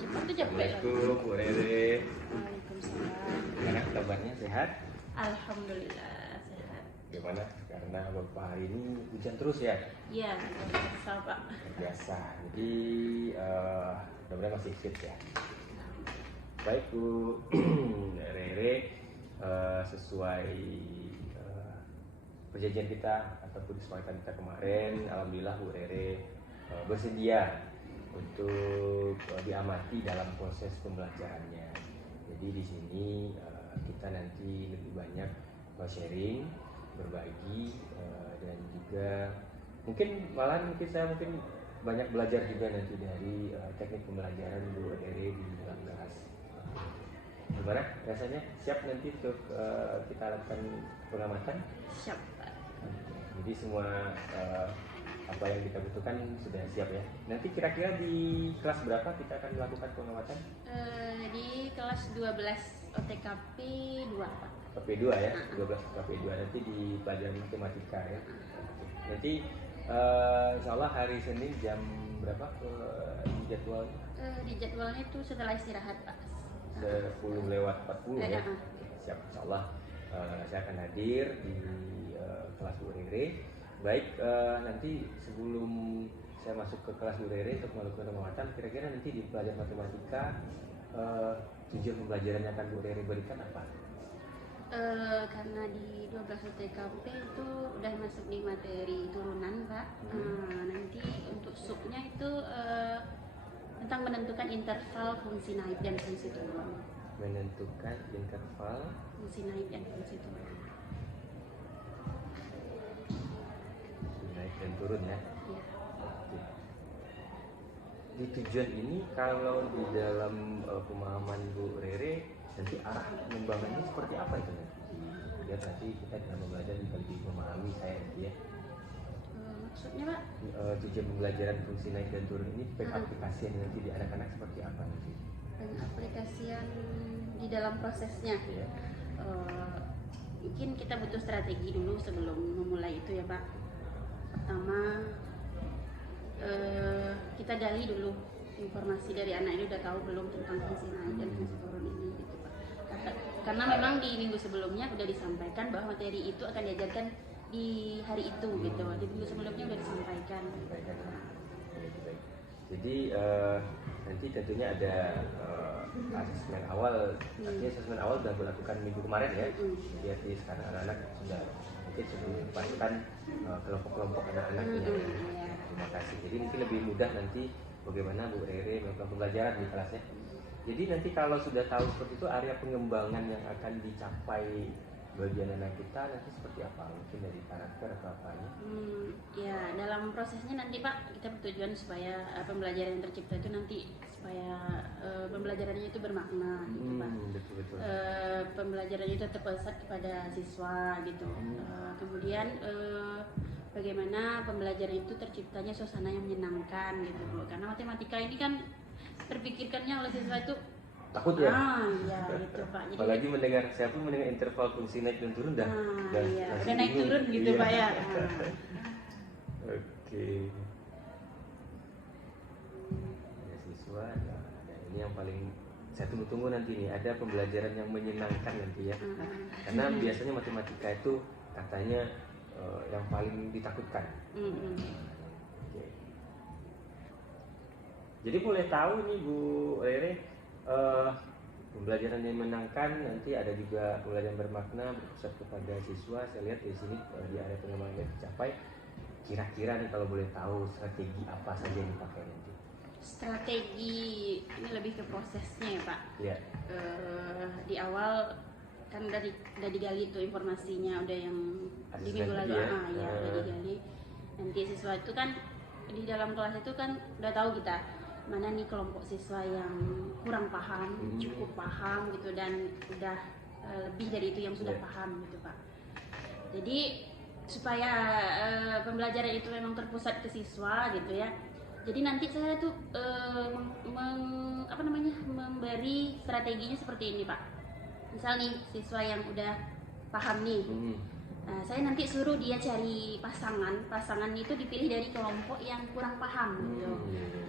cepat tuh capek lah. Assalamualaikum Bu Rere. Waalaikumsalam. Gimana kabarnya, sehat? Alhamdulillah sehat. Gimana? Karena beberapa hari ini hujan terus ya? Iya, biasa Pak. Biasa. Jadi mudah-mudahan masih fit ya. Baik Bu Rere, sesuai perjanjian kita ataupun kesepakatan kita kemarin, alhamdulillah Bu Rere bersedia untuk diamati dalam proses pembelajarannya. Jadi di sini kita nanti lebih banyak sharing, berbagi, dan juga mungkin saya banyak belajar juga nanti dari teknik pembelajaran Bu Rere di dalam kelas. Gimana rasanya? Siap nanti untuk kita lakukan pengamatan? Siap Pak. Jadi semua apa yang kita butuhkan sudah siap ya. Nanti kira-kira di kelas berapa kita akan melakukan pengamatan? Di kelas 12 OTKP 2 Pak. KP2 ya, 12 KP2 nanti di pelajaran matematika ya. Nanti insya Allah hari Senin jam berapa di jadwal? Di jadwalnya itu setelah istirahat Pak. 10:40 ya. Siap, insya Allah saya akan hadir di kelas Bu Rere. Baik, nanti sebelum saya masuk ke kelas Bu Rere untuk melakukan pengamatan, kira-kira nanti di pelajaran matematika tujuan pembelajaran yang akan Bu Rere berikan apa? Karena di 12 OTKP itu udah masuk di materi turunan Pak. Nanti untuk subnya itu tentang menentukan interval fungsi naik dan fungsi turun. Menentukan interval Fungsi naik dan fungsi turun. naik dan turun ya. Ya. Oke. Di tujuan ini kalau di dalam pemahaman Bu Rere nanti arah pengembangannya seperti apa itu nanti? Biar nanti kita dalam belajar lebih memahami saya nanti ya. Maksudnya Pak? Tujuan pembelajaran fungsi naik dan turun ini pengaplikasian nanti di anak-anak seperti apa nanti? Pengaplikasian di dalam prosesnya. Ya. Mungkin kita butuh strategi dulu sebelum memulai itu ya Pak. Pertama kita gali dulu informasi dari anak ini udah tahu belum tentang fungsi naik dan fungsi turun ini gitu Pak. Karena memang di minggu sebelumnya udah disampaikan bahwa materi itu akan diajarkan di hari itu gitu. Di minggu sebelumnya udah disampaikan. Jadi nanti tentunya ada asesmen awal. Artinya asesmen awal sudah dilakukan minggu kemarin ya. Jadi sekarang anak-anak sudah mungkin sebelum dipastikan kelompok-kelompok anak-anak ini. Terima kasih. Jadi mungkin lebih mudah nanti bagaimana Bu Rere melakukan pembelajaran di kelasnya. Jadi nanti kalau sudah tahu seperti itu, area pengembangan yang akan dicapai bagian anak kita nanti seperti apa? Mungkin dari karakter atau apanya? Ya dalam prosesnya nanti Pak kita bertujuan supaya pembelajaran yang tercipta itu nanti supaya pembelajarannya itu bermakna gitu Pak. Betul. Pembelajarannya itu terpusat kepada siswa gitu. Kemudian bagaimana pembelajaran itu terciptanya suasana yang menyenangkan gitu. Karena matematika ini kan terpikirkannya oleh siswa itu takut ya? Iya gitu Pak. Jadi, apalagi saya pun mendengar interval fungsi naik dan turun udah naik turun gitu Pak ya. Oke. Ya siswa, nah ini yang paling saya tunggu-tunggu nanti nih, ada pembelajaran yang menyenangkan nanti ya. Karena biasanya matematika itu katanya yang paling ditakutkan. Oke. Jadi boleh tahu nih Bu Rere, pembelajaran yang menyenangkan nanti ada juga pembelajaran bermakna berpusat kepada siswa. Saya lihat di sini di area pengembangan yang tercapai. Kira-kira nih kalau boleh tahu strategi apa saja yang dipakai nanti? Strategi ini lebih ke prosesnya ya Pak. Ya. Di awal kan udah digali tuh informasinya, udah yang di minggu lalu udah digali. Nanti siswa itu kan di dalam kelas itu kan udah tahu kita mana nih kelompok siswa yang kurang paham, cukup paham gitu, dan udah lebih dari itu yang sudah paham gitu Pak. Jadi supaya pembelajaran itu memang terpusat ke siswa gitu ya. Jadi nanti saya tuh memberi strateginya seperti ini Pak. Misal nih siswa yang udah paham nih, Saya nanti suruh dia cari pasangan itu dipilih dari kelompok yang kurang paham gitu.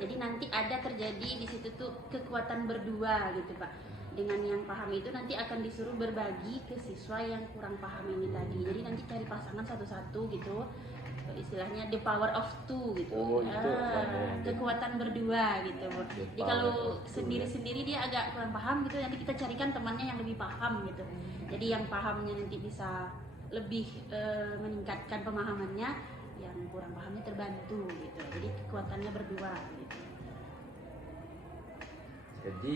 Jadi nanti ada terjadi di situ tuh kekuatan berdua gitu Pak. Dengan yang paham itu nanti akan disuruh berbagi ke siswa yang kurang paham ini tadi. Jadi nanti cari pasangan satu-satu gitu. Istilahnya the power of two gitu. Kekuatan berdua gitu. Jadi kalau sendiri-sendiri dia agak kurang paham gitu, nanti kita carikan temannya yang lebih paham gitu. Jadi yang pahamnya nanti bisa lebih meningkatkan pemahamannya, yang kurang pahamnya terbantu gitu. Jadi kekuatannya berdua gitu. Jadi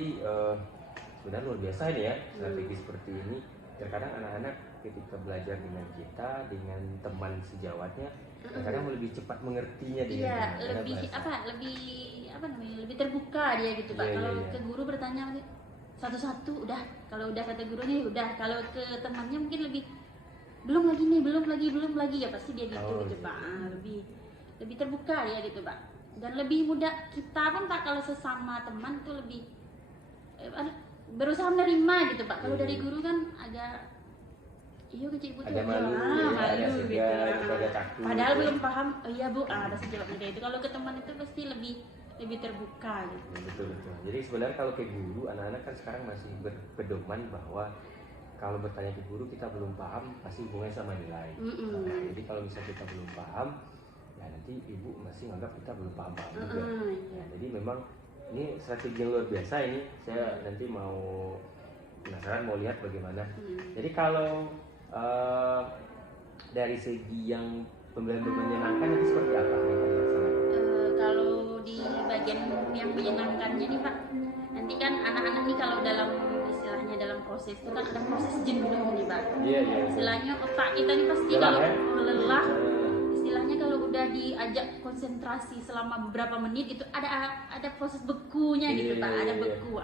sebenarnya luar biasa ini ya strategi seperti ini. Terkadang anak-anak ketika belajar dengan kita, dengan teman sejawatnya, kadang lebih cepat mengertinya dengan lebih terbuka dia gitu Pak. Kalau ke guru bertanya satu-satu udah, kalau udah kata gurunya udah, kalau ke temannya mungkin belum lagi ya pasti dia gitu gitu Pak. Lebih terbuka ya gitu Pak. Dan lebih mudah kita pun Pak kalau sesama teman tuh lebih berusaha menerima gitu Pak. Kalau dari guru kan agak iya kecil ada malu gitu. Takut, padahal belum paham, iya Bu, pasti jawabnya kayak itu. Kalau ke teman itu pasti lebih terbuka gitu. Betul. Jadi sebenarnya kalau ke guru, anak-anak kan sekarang masih berpedoman bahwa kalau bertanya ke guru kita belum paham pasti hubungannya sama nilai. Jadi kalau misalnya kita belum paham, ya nanti ibu masih menganggap kita belum paham juga. Jadi memang ini strategi yang luar biasa ini. Saya nanti penasaran mau lihat bagaimana. Jadi kalau dari segi yang pembelajaran menyenangkan nanti seperti apa? Kalau di bagian yang menyenangkannya nih Pak, nanti kan anak-anak nih kalau dalam proses itu kan ada proses jenuh nih Pak. Iya. Istilahnya otak kita nih pasti kalau lelah, istilahnya kalau udah diajak konsentrasi selama beberapa menit itu ada proses bekunya gitu Pak, ada beku.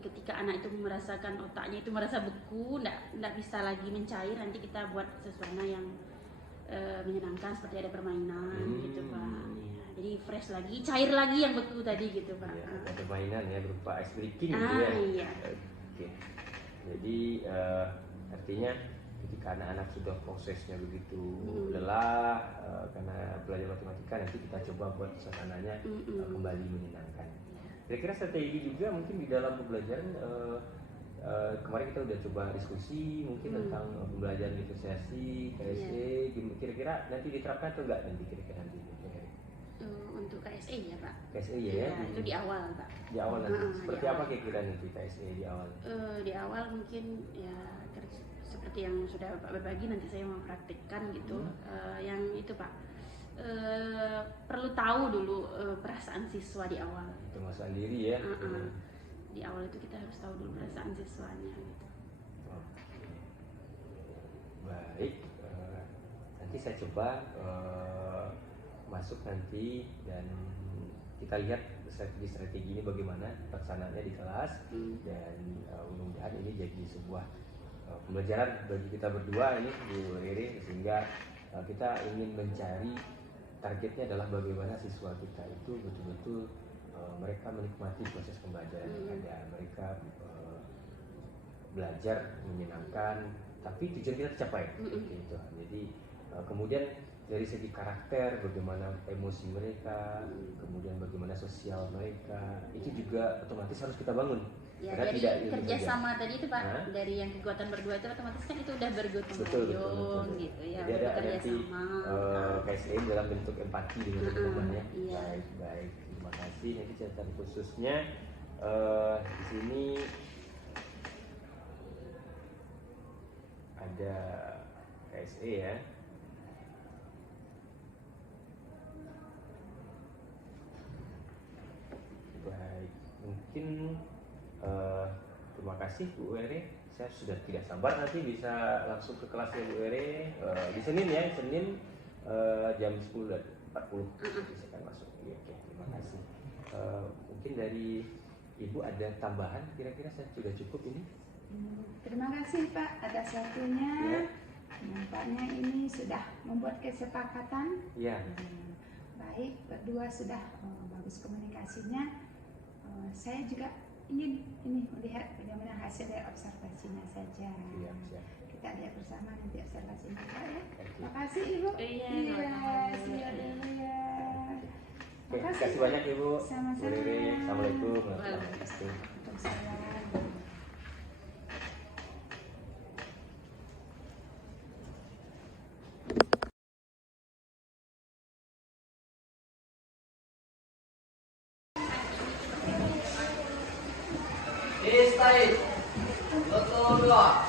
Ketika anak itu merasakan otaknya itu merasa beku, nggak bisa lagi mencair, nanti kita buat sesuatu yang menyenangkan seperti ada permainan gitu Pak. Jadi fresh lagi, cair lagi yang beku tadi gitu Pak. Ada permainan ya berupa ice breaking gitu ya. Iya. Oke. Jadi artinya ketika anak-anak sudah prosesnya begitu lelah karena belajar matematika, nanti kita coba buat suasananya kembali menyenangkan. Kira-kira strategi juga mungkin di dalam pembelajaran kemarin kita udah coba diskusi mungkin tentang pembelajaran diferensiasi, KSE, kira-kira nanti diterapkan atau enggak nanti kira-kira nanti? Untuk KSE ya Pak. KSE ya? Itu di awal Pak. Di awal nanti. Seperti apa kira-kira nanti KSE di awal? Di awal mungkin ya seperti yang sudah Bapak berbagi, nanti saya mempraktikkan gitu. Yang itu Pak, perlu tahu dulu perasaan siswa di awal. Penguasaan diri ya. Di awal itu kita harus tahu dulu perasaan siswanya gitu. Baik, nanti saya coba masuk nanti dan kita lihat strategi ini bagaimana pelaksanaannya di kelas dan mudah-mudahan ini jadi sebuah pembelajaran bagi kita berdua ini Bu Rere, sehingga kita ingin mencari targetnya adalah bagaimana siswa kita itu betul-betul mereka menikmati proses pembelajaran yang ada, mereka belajar menyenangkan, tapi tujuan kita tercapai. Gitu. Jadi kemudian dari segi karakter, bagaimana emosi mereka, kemudian bagaimana sosial mereka, itu juga otomatis harus kita bangun. Ya, jadi kerjasama tadi itu Pak, dari yang kekuatan berdua itu otomatis kan itu udah bergotong royong gitu ya. Jadi ada kerjasama. KSE dalam bentuk empati dengan teman-temannya. Baik. Terima kasih. Nanti catatan khususnya di sini ada KSE ya. Baik, mungkin terima kasih Bu Ere. Saya sudah tidak sabar nanti bisa langsung ke kelasnya Bu Ere di Senin ya, Senin jam 10.40 bisa kan masuk. Oke, terima kasih. Mungkin dari Ibu ada tambahan, kira-kira saya sudah cukup ini? Terima kasih Pak atas waktunya. Ya. Nampaknya ini sudah membuat kesepakatan. Ya. Baik, berdua sudah bagus komunikasinya. Saya juga ingin melihat bagaimana hasil dari observasinya saja. Siap. kita lihat bersama nanti observasi Pak ya. Oke. Makasih Ibu. Iya, siap dulu ya. Oke, kasih banyak Ibu. Sama-sama. Bu Rere, Assalamualaikum warahmatullahi Waalaikumsalam. wabarakatuh. Waalaikumsalam. Stay. Betul dua.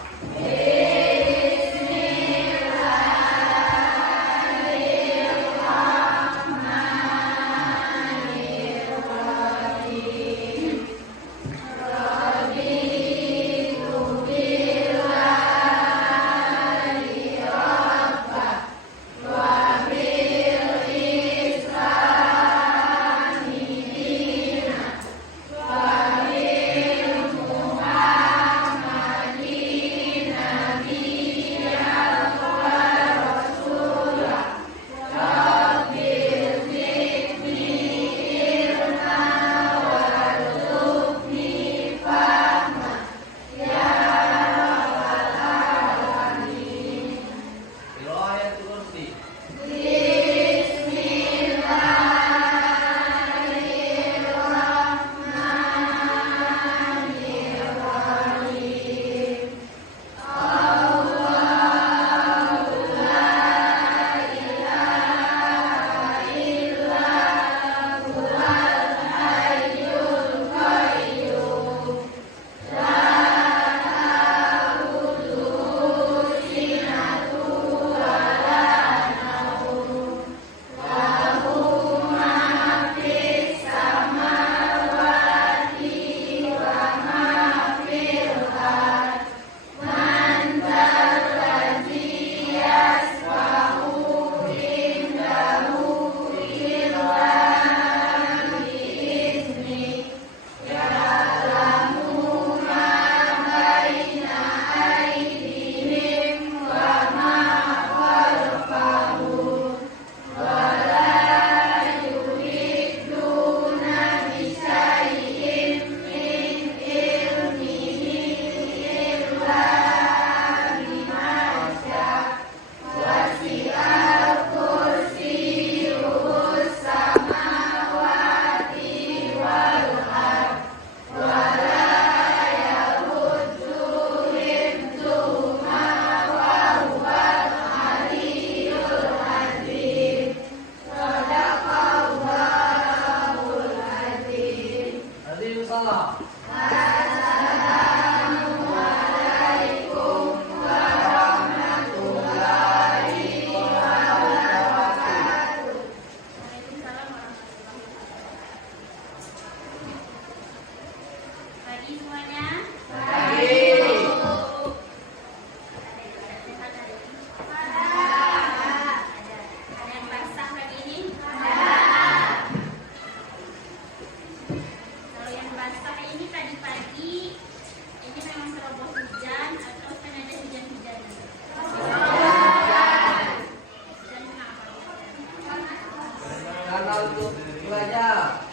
Pagi semuanya. Ada yang basah pagi ini? Kalau yang basah ini tadi pagi, ini memang terobos hujan atau sengaja hujan-hujan? Dan kenapa? Karena untuk belajar.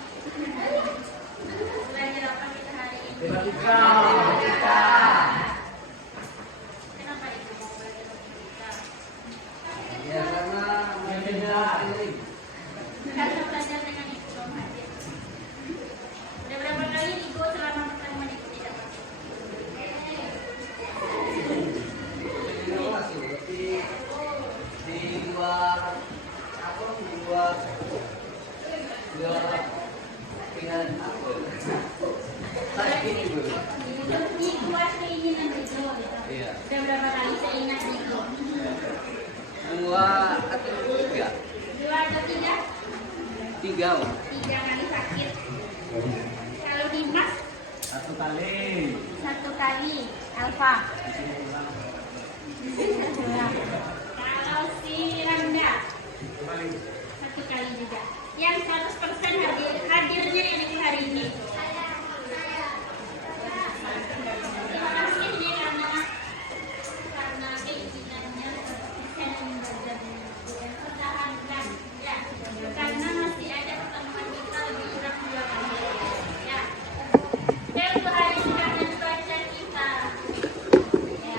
Belajar apa kita hari ini? Matematika. Kenapa itu mau belajar matematika? Ya karena mengajar ini. Karena belajar dengan ibu belum hadir. Udah berapa kali ibu selama pertemuan ibu tidak masuk? Ini masuk tapi di luar apa di luar dengan apa? Tadi itu. Di luar keinginan ibu. Iya. Udah berapa kali saya ingat ibu? Dua atau tiga? Dua atau tiga? Tiga. Om. 3 kali sakit. Kalau Dimas Satu kali. 1 kali. Alfa. Kalau si Randa 1 kali juga. Yang 100% hadirnya yang itu hari ini. Terima kasih ini karena keinginannya bisa belajar dan pertahankan ya. Karena masih ada pertemuan kita lebih kurang 2 kali ya. Dan untuk hari ini kalian baca kita ya.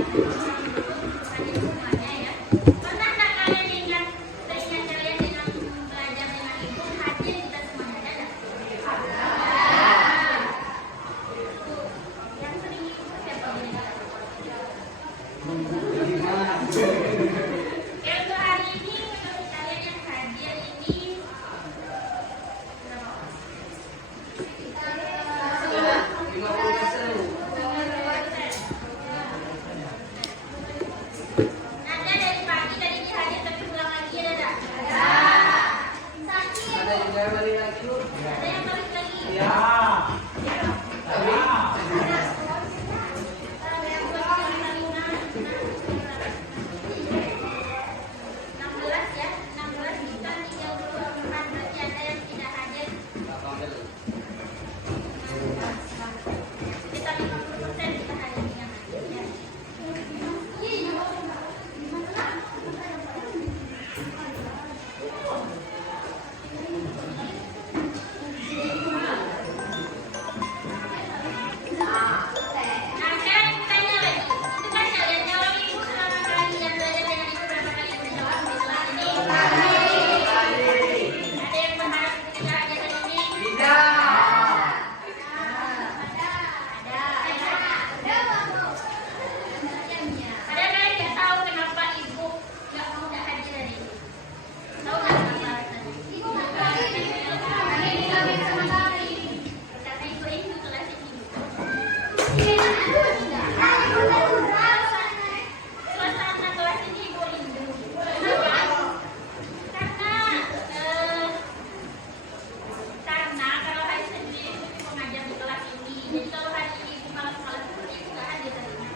Jadi kalau hari ini ibu malam-malam seperti itu nggak hadir tadinya.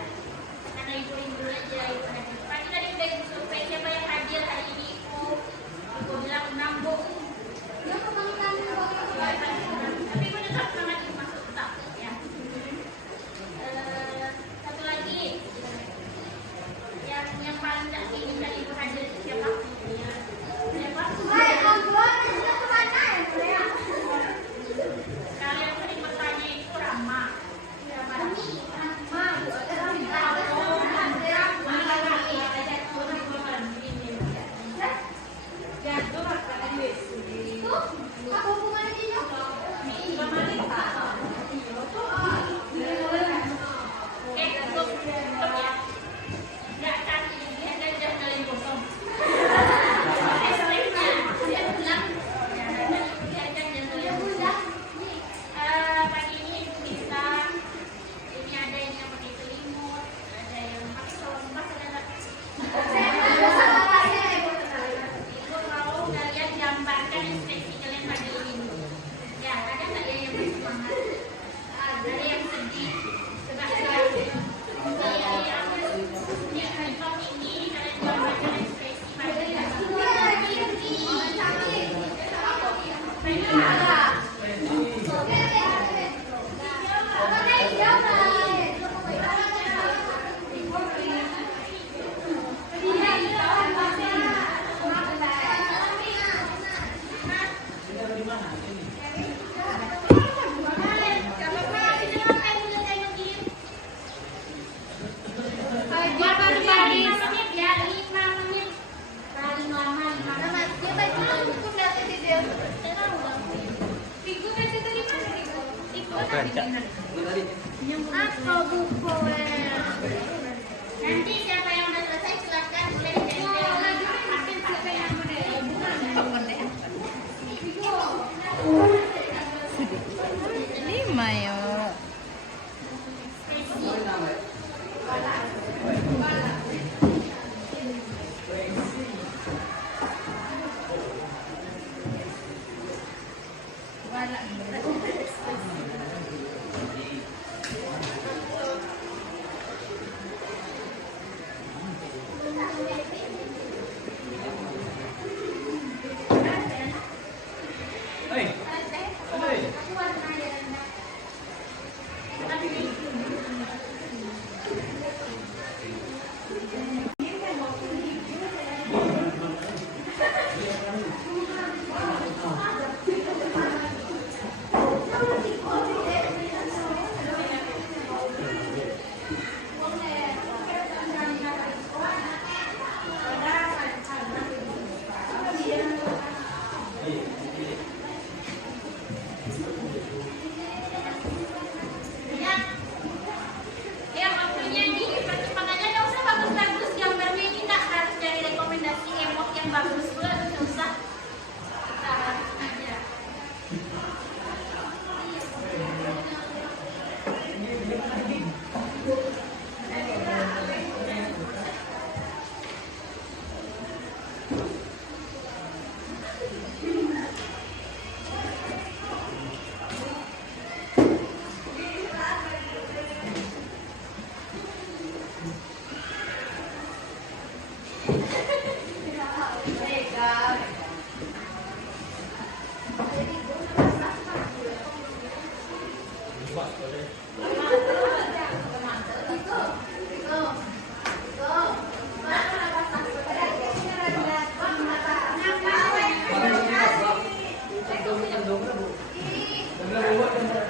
Karena ibu rindu aja ibu hadir. Pagi tadi udah ibu survei siapa yang hadir hari ini ibu. Ibu bilang nambung. Ya kebangitan. Tapi ibu tetap semangat ibu masuk tetap ya. Satu lagi yang paling tak ingin dari ibu hadir itu siapa? Siapa? Kalian sering bertanya itu Rama. Pagi ini ibu bisa ini ada yang pakai selimut, ada yang pakai selembas, ibu mau kalian gambarkan ekspresi kalian pagi ini. Ya, ada nggak ya yang bersemangat? Ada yang sedih? Coba yang TikTok ini kalian gambarkan ekspresi pagi ini. Nanti siapa yang udah selesai silakan boleh Lima ya.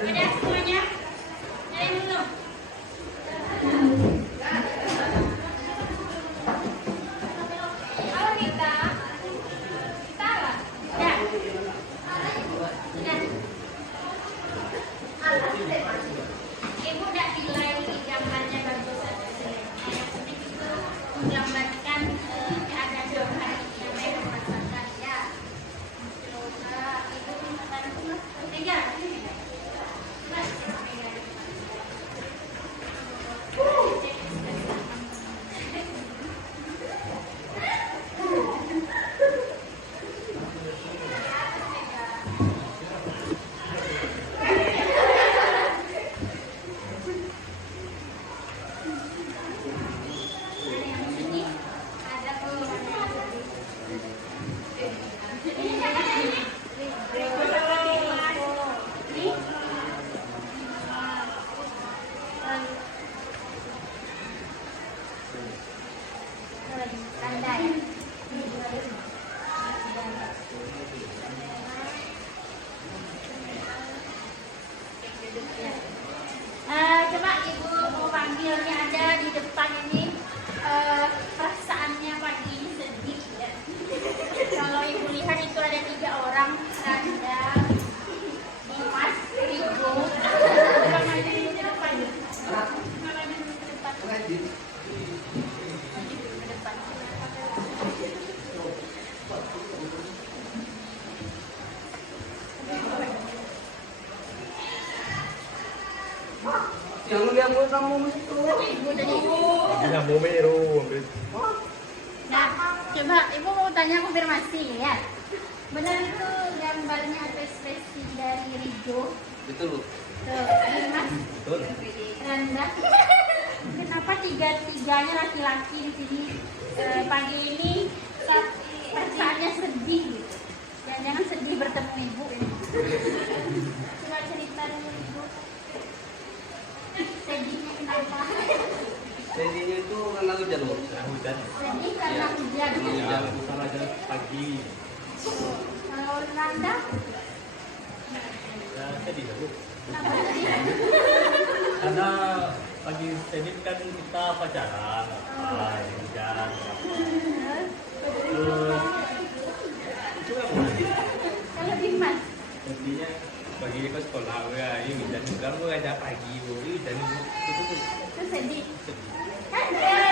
Udah semuanya? Kalian belum? Udah. Jangan lihat gue kamu mesti Ibu tadi. Gila mau meru. Nah, coba Ibu mau tanya konfirmasi ya. Benar itu gambarnya atau ekspresi dari Rijo? betul Bu. Tuh, ini Mas Betul. Randa. Kenapa tiga-tiganya laki-laki di sini pagi ini perasaannya sedih gitu? Jangan sedih bertemu Ibu ini. Coba cerita dulu Ibu. Sedihnya kenapa? Jadinya itu karena hujan Bu. Hujan. Sedih karena hujan. Hujan. Sama jalan pagi. Kalau Randa, Ya sedih Bu. kenapa sedih? Karena pagi tadi kan kita pacaran, hujan. Itu apa? Kalau Dimas, Intinya pagi ke sekolah ya, ini hujan juga gue ngajak pagi bu, hujan itu itu sedih. Kan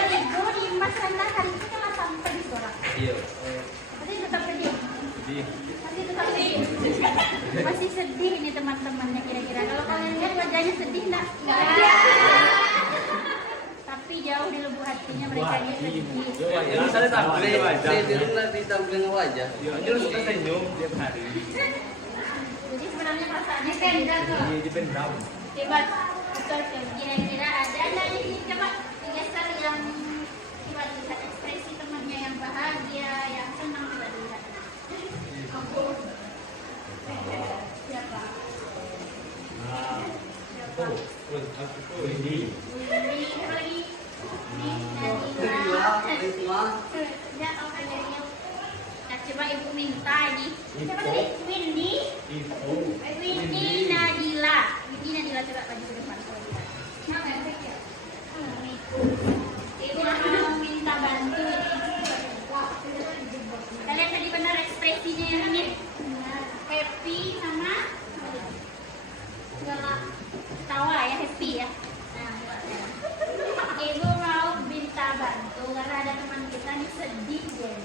Rijo, Dimas, Randa hari ini kan sampai di sekolah. Iya. Tapi tetap sedih. jadi Masih tetap sedih. Masih sedih ini teman-temannya kira-kira. Kalau kalian lihat wajahnya sedih enggak? Enggak ada. Tapi jauh di lubuk hatinya mereka ini sedih. ya misalnya tampil aja. Saya dulu nanti tampilin wajah. Ya terus kita senyum tiap hari. Jadi sebenarnya perasaannya beda tuh. Dipendam. Coba kira-kira ada nggak di sini coba digeser yang coba lihat ekspresi temannya yang bahagia, yang senang coba dilihat. Aku siapa? Ini. Ini siapa lagi? Ini Nadila, Risma. Ya, oh ada yang. Nah, coba ibu minta ini. Siapa tadi? Windy. Itu. Windy Nadila. Windy Nadila coba maju ke depan. Ibu mau minta bantu ini. Kalian tadi benar ekspresinya yang ini? Happy sama tawa ya, happy ya. Nah, Ibu mau minta bantu karena ada teman kita nih sedih deh.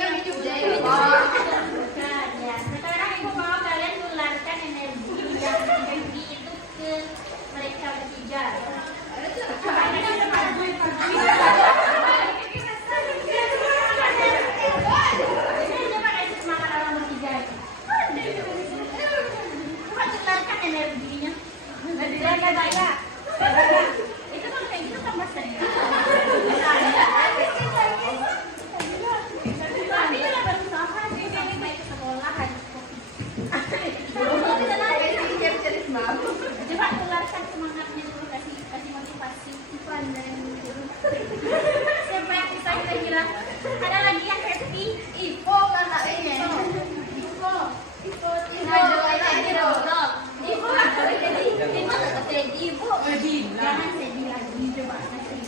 Kami juga ya. Bukan ya. Sekarang Ibu mau kalian tularkan energi yang happy itu ke mereka bertiga. Coba ini coba kasih semangat orang bertiga. Coba tularkan energinya. Nadila saya. Itu kalau kayak gitu tambah sedih. Tapi kalau berusaha sih kami baik ke sekolah harus kopi. Coba tularkan semangatnya dulu, kasih motivasi. Siapa yang bisa kira-kira? Ada lagi yang happy? Ivo kan ini. Ivo. Jangan sedih lagi, coba kasih.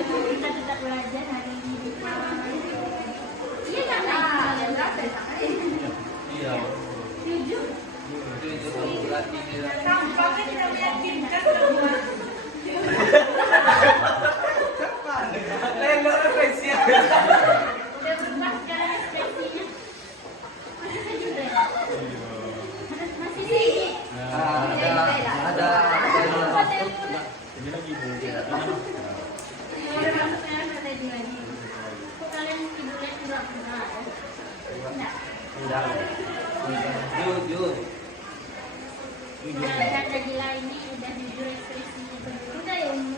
Kita tetap belajar hari ini. Iya kan? Iya. Jujur. Tampaknya tidak meyakinkan semua. Lendo refleksi. Udah berubah sekarang ekspresinya. Masih sedih deh. Masih sedih. Ada. Jadi lagi bu. Udah masuk merah strategi lagi. Kok kalian tidurnya pura-pura ya? Enggak. Jujur. Kata gila ini udah jujur ekspresinya. Udah ya Umi.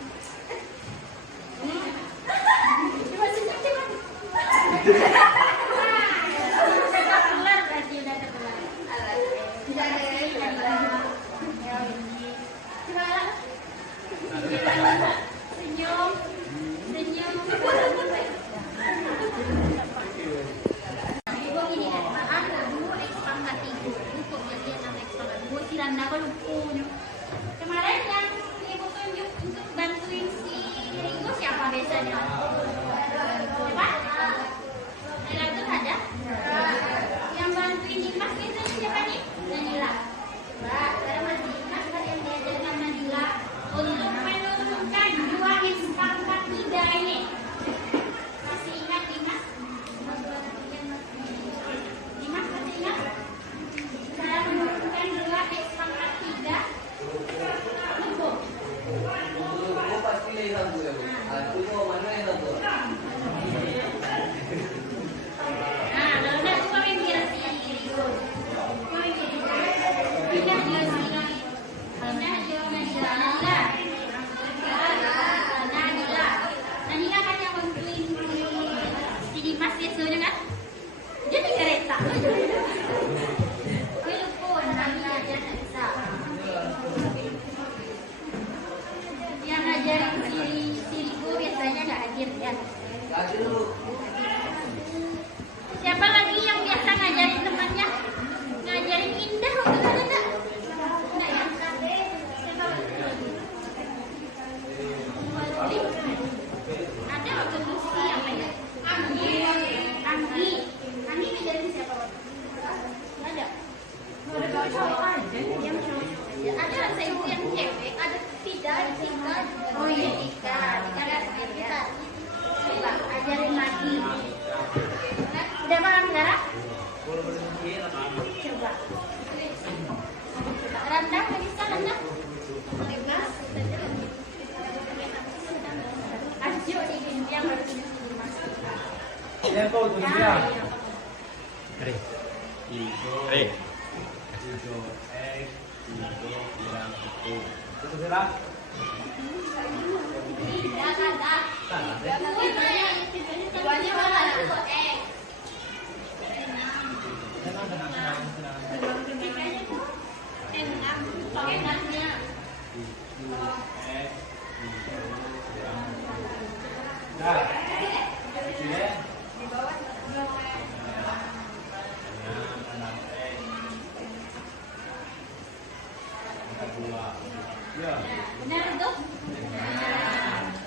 Coba senyum coba. Udah keluar berarti udah keluar. Tidak ada yang ya ini. Coba senyum. Senyum. Ibu gini kan, maaf dulu ekspangat ibu. Untuk jadi nama ekspangat ibu si Randa kok lupa. Kemarin yang ibu tunjuk untuk bantuin si Ringo siapa biasanya? Siapa? Nila itu ada? Yang bantuin Dimas biasanya siapa nih? Nadila. Sekarang Mas Dimas kan yang diajarkan Nadila untuk menurunkan dua ekspangat tiga ini. Masih ingat Dimas? Dimas masih ingat? Saya menurunkan dua Ada rasa ibu yang cewek, ada tidak, tiga. Oh iya tiga kita. Coba ajarin lagi. Udah paham sekarang? Coba. Rendah, bisa rendah. Bebas. Asyik yang harus dimasukkan. Yang kau tulis ya. Re. Re. Tiga X, tiga bilang itu. Itu berapa? Duanya mana? X. Enaknya. Nah, Benar itu?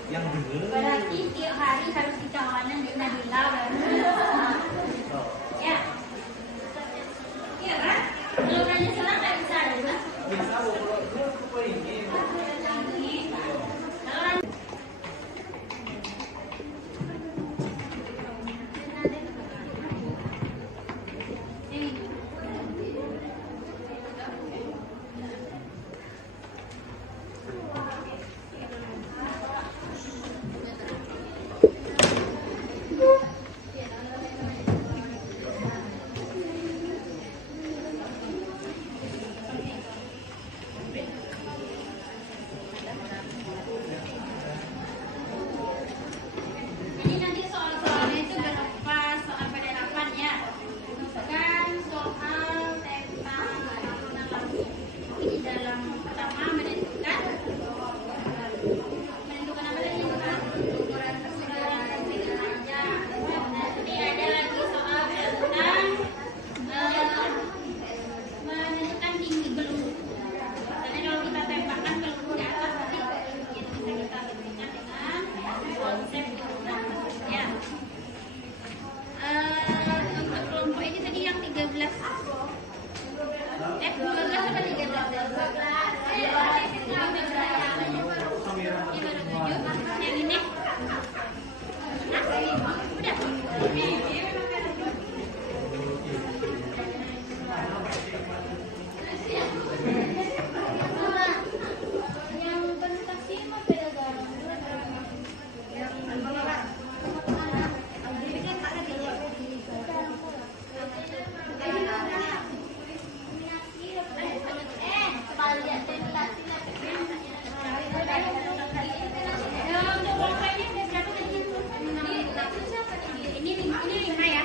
yang bener. Berarti tiap hari harus dicalonin di Nabila baru. Ya. Iya kan? Kalau nanya salah nggak bisa ada kan? Bisa kalau ini. Jadi nanti soal-soalnya itu berupa soal penerapan ya, bukan soal tentang lagi. Di dalam pertama menentukan apa tadi yang ukuran persegala aja. Nanti ada lagi soal tentang menentukan tinggi peluru. Karena kalau kita tembakkan peluru di atas nanti itu bisa kita berikan dengan konsep turunan. Ya. Untuk kelompok ini tadi yang 13. 12 apa 13? 12. Ini baru 7. Yang ini? Udah. Yang presentasi mah beda garam. Ini 5 ya.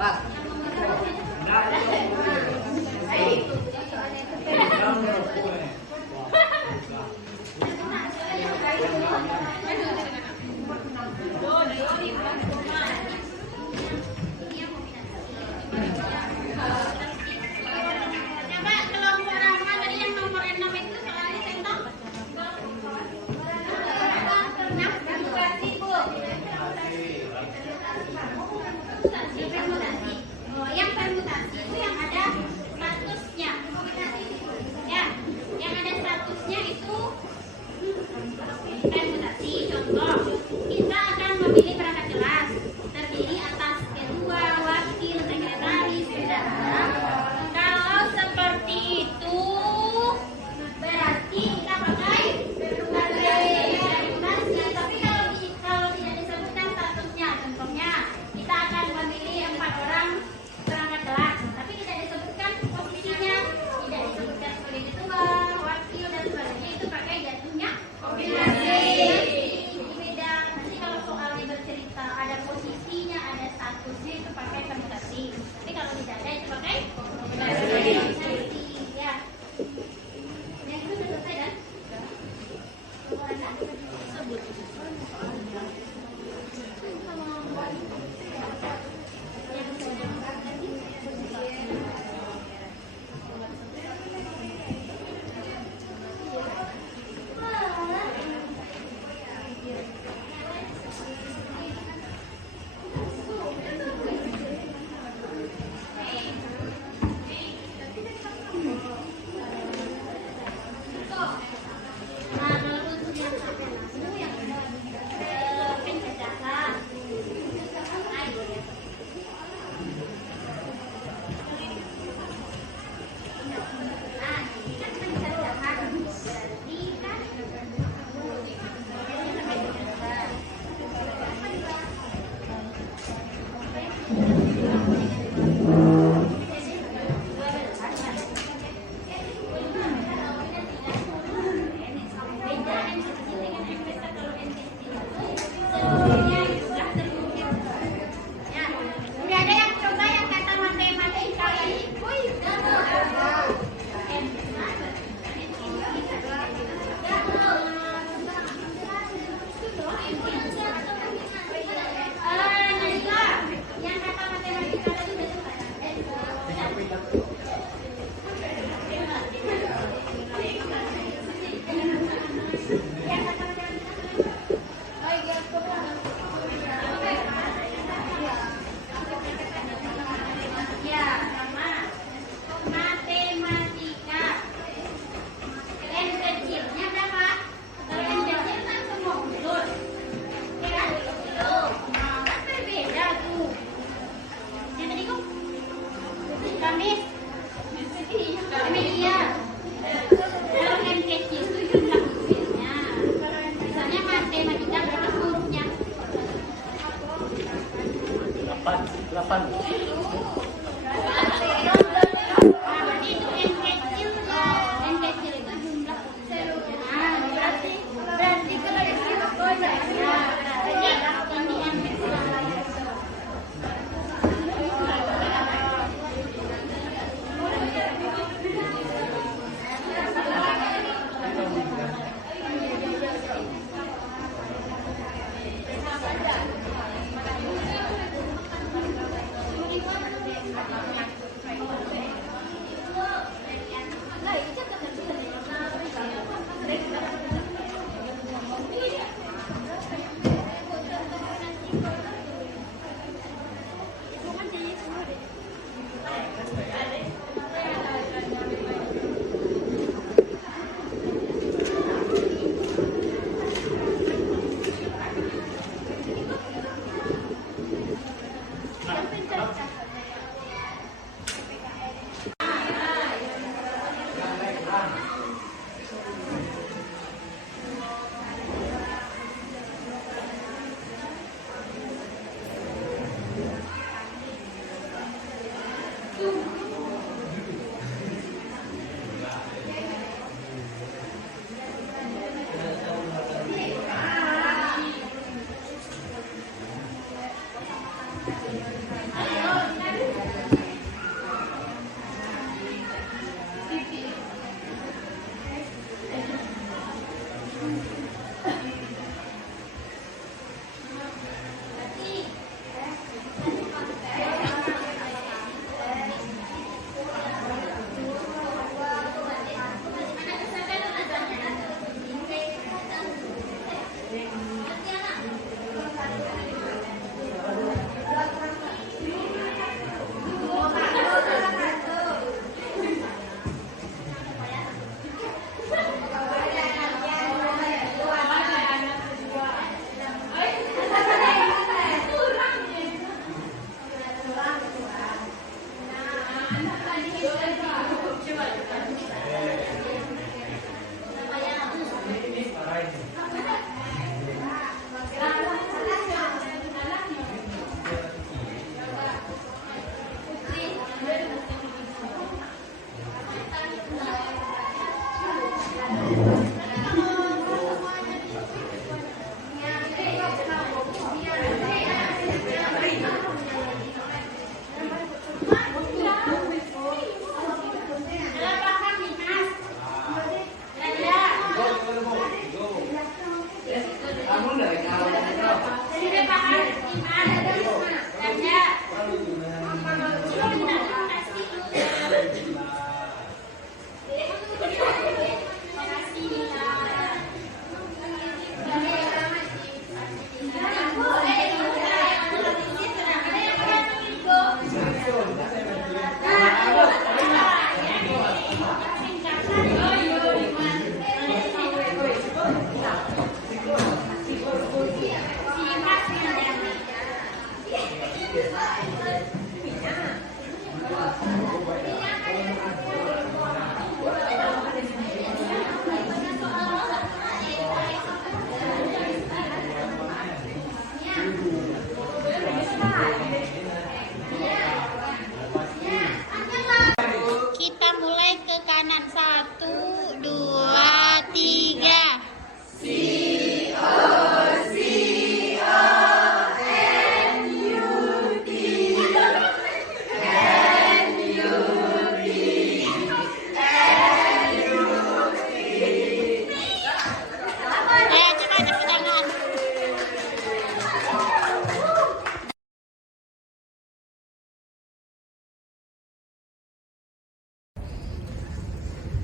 Pak, Coba kelompok Rama tadi yang nomor 6 itu soalnya tentang permutasi, Bu. Permutasi. Oh, yang permutasi itu yang ada statusnya. Ya, yang ada statusnya itu permutasi. Contoh, kita akan memilih perangkat kelas terdiri atas ketua, wakil, sekretaris, bendahara. Kalau seperti itu, berarti kita pakai permutasi. Tapi kalau tidak disebutkan statusnya, contohnya kita akan memilih 4 orang perangkat kelas, tapi tidak disebutkan posisinya, tidak disebutkan sebagai ketua, wakil dan sebagainya, itu pakai jatuhnya kombinasi.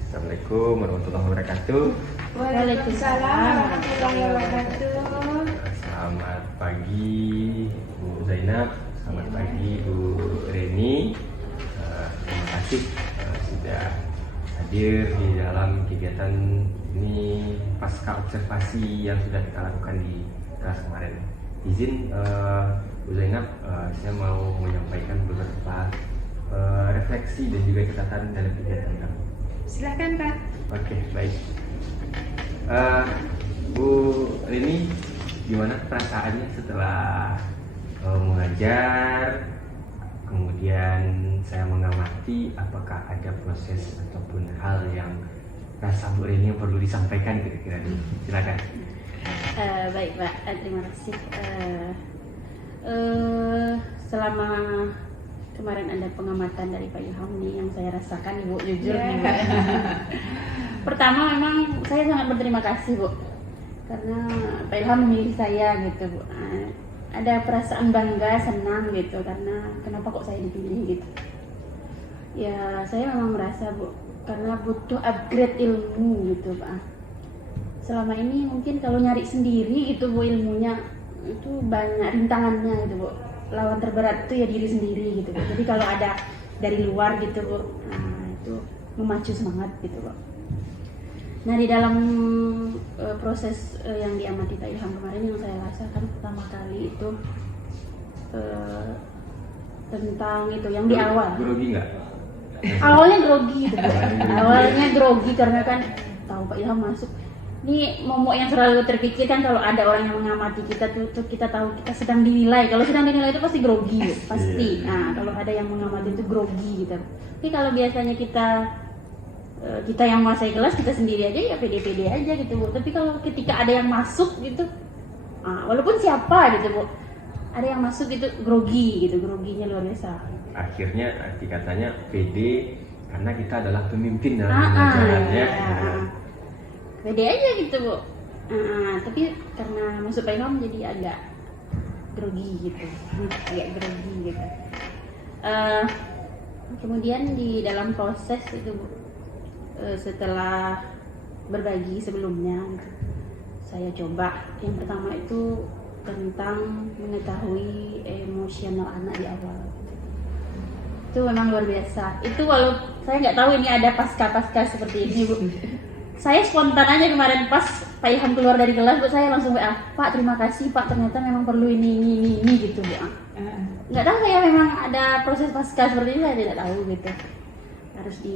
Assalamualaikum warahmatullahi wabarakatuh. Waalaikumsalam warahmatullahi wabarakatuh. Selamat pagi Bu Zainab, selamat pagi Bu Reni. Terima kasih sudah hadir di dalam kegiatan ini pasca observasi yang sudah kita lakukan di kelas kemarin. Izin Bu Zainab, saya mau menyampaikan beberapa refleksi dan juga catatan dalam kegiatan kami. Silakan Pak. Oke, baik. Bu Rini, gimana perasaannya setelah mengajar, kemudian saya mengamati apakah ada proses ataupun hal yang rasa Bu Rini yang perlu disampaikan kira-kira nih? Silakan. Baik Pak, terima kasih. Selama kemarin ada pengamatan dari Pak Ilham nih yang saya rasakan Ibu, jujur nih Bu. Pertama memang saya sangat berterima kasih Bu, karena Pak Ilham memilih saya gitu Bu. Ada perasaan bangga, senang gitu, karena kenapa kok saya dipilih gitu. Ya saya memang merasa Bu, karena butuh upgrade ilmu gitu Pak. Selama ini mungkin kalau nyari sendiri gitu Bu ilmunya itu banyak rintangannya gitu Bu. Lawan terberat itu ya diri sendiri gitu Bu. Jadi kalau ada dari luar gitu Bu, nah itu memacu semangat gitu Bu. Nah di dalam proses yang diamati Pak Ilham kemarin yang saya rasakan pertama kali itu tentang itu yang di awal. Grogi nggak? Awalnya grogi gitu Bu. Awalnya grogi karena kan tahu Pak Ilham masuk. Ini momok yang selalu terpikir kan kalau ada orang yang mengamati kita tuh kita tahu kita sedang dinilai. Kalau sedang dinilai itu pasti grogi, pasti. Nah kalau ada yang mengamati itu grogi gitu. Tapi kalau biasanya kita yang menguasai kelas kita sendiri aja ya pede-pede aja gitu Bu. Tapi kalau ketika ada yang masuk gitu, walaupun siapa gitu Bu, ada yang masuk gitu grogi gitu, groginya luar biasa. Akhirnya arti katanya pede karena kita adalah pemimpin dalam pembelajarannya. Pede aja gitu Bu. Tapi karena masuk Pak Ilham jadi agak grogi gitu, agak grogi gitu. Kemudian di dalam proses itu Bu, setelah berbagi sebelumnya gitu, saya coba yang pertama itu tentang mengetahui emosional anak di awal. Itu memang luar biasa. Itu walau saya nggak tahu ini ada pasca seperti ini Bu. Saya spontan aja kemarin pas Pak Ilham keluar dari kelas Bu, saya langsung WA, Pak terima kasih Pak, ternyata memang perlu ini gitu Bu. Nggak tahu saya memang ada proses pasca seperti ini, saya tidak tahu gitu. Harus di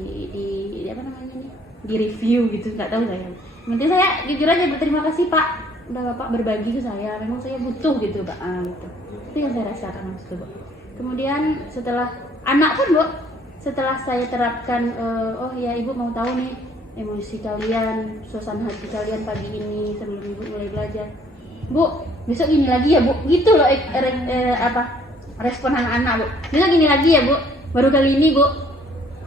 apa namanya nih, di review gitu, nggak tahu saya. Nanti saya jujur aja berterima kasih Pak, udah Bapak berbagi ke saya, memang saya butuh gitu Pak. Gitu. Itu yang saya rasakan maksudnya Bu. Kemudian setelah anak pun Bu, setelah saya terapkan, oh ya Ibu mau tahu nih emosi kalian, suasana hati kalian pagi ini sebelum Ibu mulai belajar. Bu, besok gini lagi ya Bu, gitu loh respon anak-anak Bu. Besok gini lagi ya Bu, baru kali ini Bu.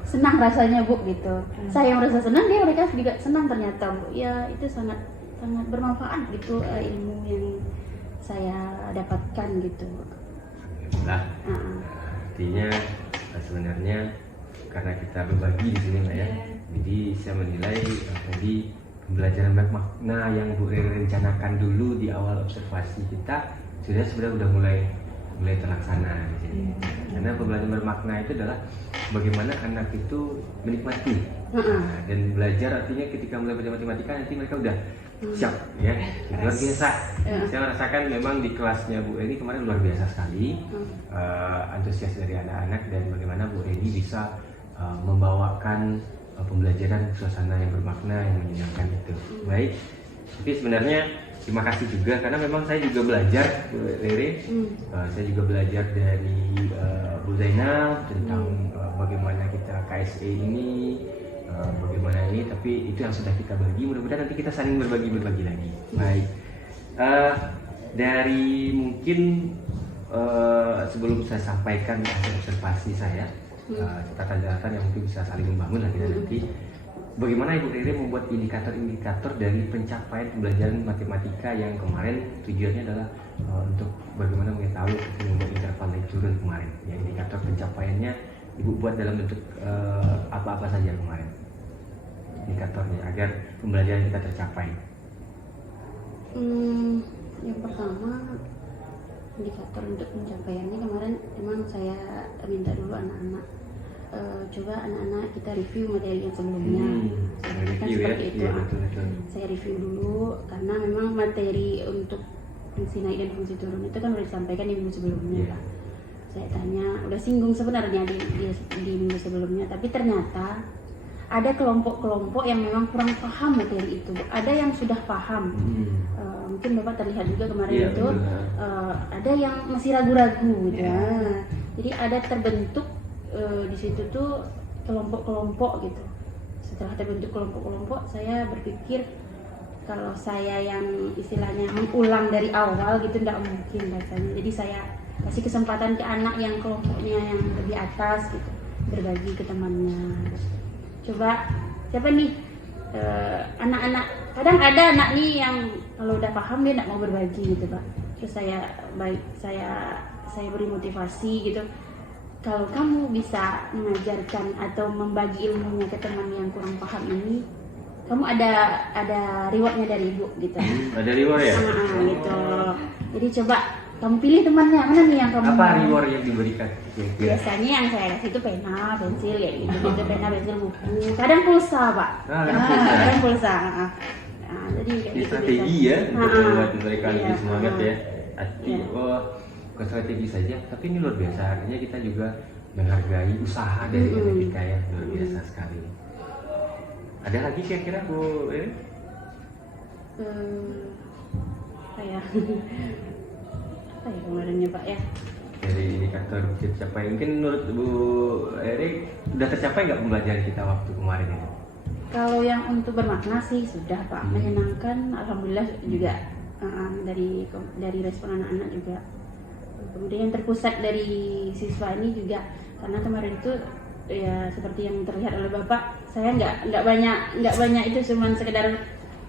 Senang rasanya Bu gitu. Saya merasa senang, mereka juga senang ternyata Bu. Ya itu sangat bermanfaat gitu ilmu yang saya dapatkan gitu. Nah, artinya sebenarnya karena kita berbagi di sini Mbak ya. Jadi saya menilai tadi pembelajaran bermakna yang Bu Rere rencanakan dulu di awal observasi kita sebenarnya udah mulai terlaksana di sini. Karena pembelajaran bermakna itu adalah bagaimana anak itu menikmati dan belajar, artinya ketika mulai belajar matematika nanti mereka udah siap ya, luar biasa. Saya merasakan memang di kelasnya Bu Eni kemarin luar biasa sekali, antusias dari anak-anak dan bagaimana Bu Eni bisa membawakan pembelajaran suasana yang bermakna yang menyenangkan itu. Baik, tapi sebenarnya terima kasih juga karena memang saya juga belajar Bu Rere, saya juga belajar dari Bu Zainab tentang bagaimana kita KSE ini, bagaimana ini, tapi itu yang sudah kita bagi, mudah-mudahan nanti kita saling berbagi lagi. Baik, dari mungkin sebelum saya sampaikan hasil observasi saya, catatan-catatan yang mungkin bisa saling membangun lah kita nanti. Bagaimana Ibu Rere membuat indikator-indikator dari pencapaian pembelajaran matematika yang kemarin tujuannya adalah untuk bagaimana mengetahui membuat interval naik turun kemarin. Ya, indikator pencapaiannya Ibu buat dalam bentuk apa-apa saja kemarin? indikatornya agar pembelajaran kita tercapai? Yang pertama indikator untuk pencapaiannya kemarin emang saya minta dulu anak-anak coba anak-anak kita review materi yang sebelumnya. Sebenarnya kan seperti itu. Iya, betul. Saya review dulu karena memang materi untuk fungsi naik dan fungsi turun itu kan udah disampaikan di minggu sebelumnya. Iya. Pak. Saya tanya, udah singgung sebenarnya di minggu sebelumnya, tapi ternyata ada kelompok-kelompok yang memang kurang paham materi itu. Ada yang sudah paham. Mungkin Bapak terlihat juga kemarin Iya, itu ada yang masih ragu-ragu gitu. Iya. Jadi ada terbentuk di situ tuh kelompok-kelompok gitu. Setelah terbentuk kelompok-kelompok, saya berpikir kalau saya yang istilahnya mengulang dari awal gitu tidak mungkin rasanya. Jadi saya kasih kesempatan ke anak yang kelompoknya yang lebih atas gitu, berbagi ke temannya. Coba siapa nih anak-anak, kadang ada anak nih yang kalau udah paham dia tidak mau berbagi gitu Pak. Terus saya beri motivasi gitu, kalau kamu bisa mengajarkan atau membagi ilmunya ke teman yang kurang paham ini, kamu ada rewardnya dari ibu gitu. Ada reward ya? Gitu. Jadi coba kamu pilih temannya mana nih yang kamu Apa mau. reward yang diberikan? Biasanya yang saya kasih itu pena, pensil ya gitu, pena, pensil, buku. Kadang pulsa Pak. Kadang pulsa. Jadi kayak gitu. Strategi ya untuk membuat mereka lebih Iya. semangat ya. Iya. Bukan strategi saja, tapi ini luar biasa. Artinya kita juga menghargai usaha dari anak kita ya, luar biasa sekali. Ada lagi kira-kira Bu Eri? Apa ya kemarinnya Pak ya? Dari indikator tercapai, mungkin menurut Bu Eri udah tercapai nggak pembelajaran kita waktu kemarin ini? Kalau yang untuk bermakna sih sudah Pak, menyenangkan, alhamdulillah juga dari respon anak-anak juga. Kemudian yang terpusat dari siswa ini juga karena kemarin itu ya seperti yang terlihat oleh Bapak, saya nggak banyak itu cuman sekedar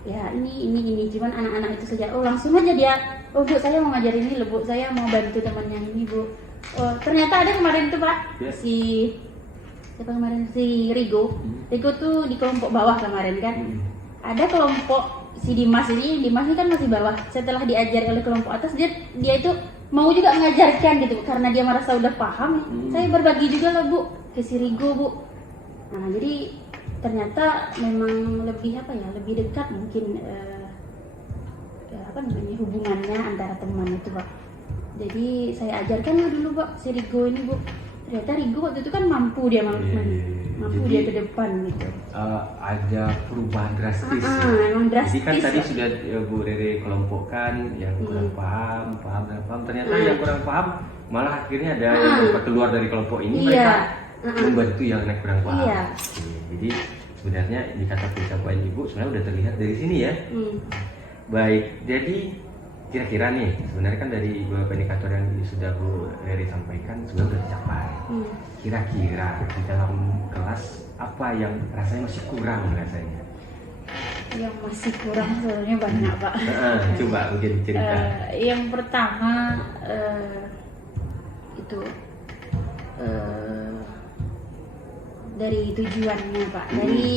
ya ini cuman anak-anak itu saja. Oh langsung aja dia, oh Bu saya mau ngajar ini loh Bu, saya mau bantu temannya ini Bu. Oh ternyata ada kemarin tuh Pak siapa kemarin si Rigo tuh di kelompok bawah kemarin kan. Ada kelompok si Dimas ini kan masih bawah. Setelah diajar oleh kelompok atas dia itu mau juga mengajarkan gitu karena dia merasa udah paham. Saya berbagi juga lah Bu ke si Rigo Bu. Nah jadi ternyata memang lebih dekat mungkin hubungannya antara teman itu Pak. Jadi saya ajarkan dulu Pak si Rigo ini Bu. Ternyata Rigo waktu itu kan mampu dia dia ke depan gitu. Ada perubahan drastis. Memang drastis. Jadi kan tadi ya. sudah Bu Rere kelompokkan yang kurang paham. Ternyata yang kurang paham malah akhirnya ada yang keluar dari kelompok ini mereka membantu yang kurang paham. Iya. Jadi sebenarnya indikator pencapaian Ibu sebenarnya udah terlihat dari sini ya. Baik, jadi kira-kira nih sebenarnya kan dari beberapa indikator yang sudah Bu Rere sampaikan sudah tercapai. Kira-kira di dalam kelas apa yang rasanya masih kurang rasanya? Yang masih kurang sebenarnya banyak Pak. Coba mungkin cerita. Yang pertama itu dari tujuannya Pak. Dari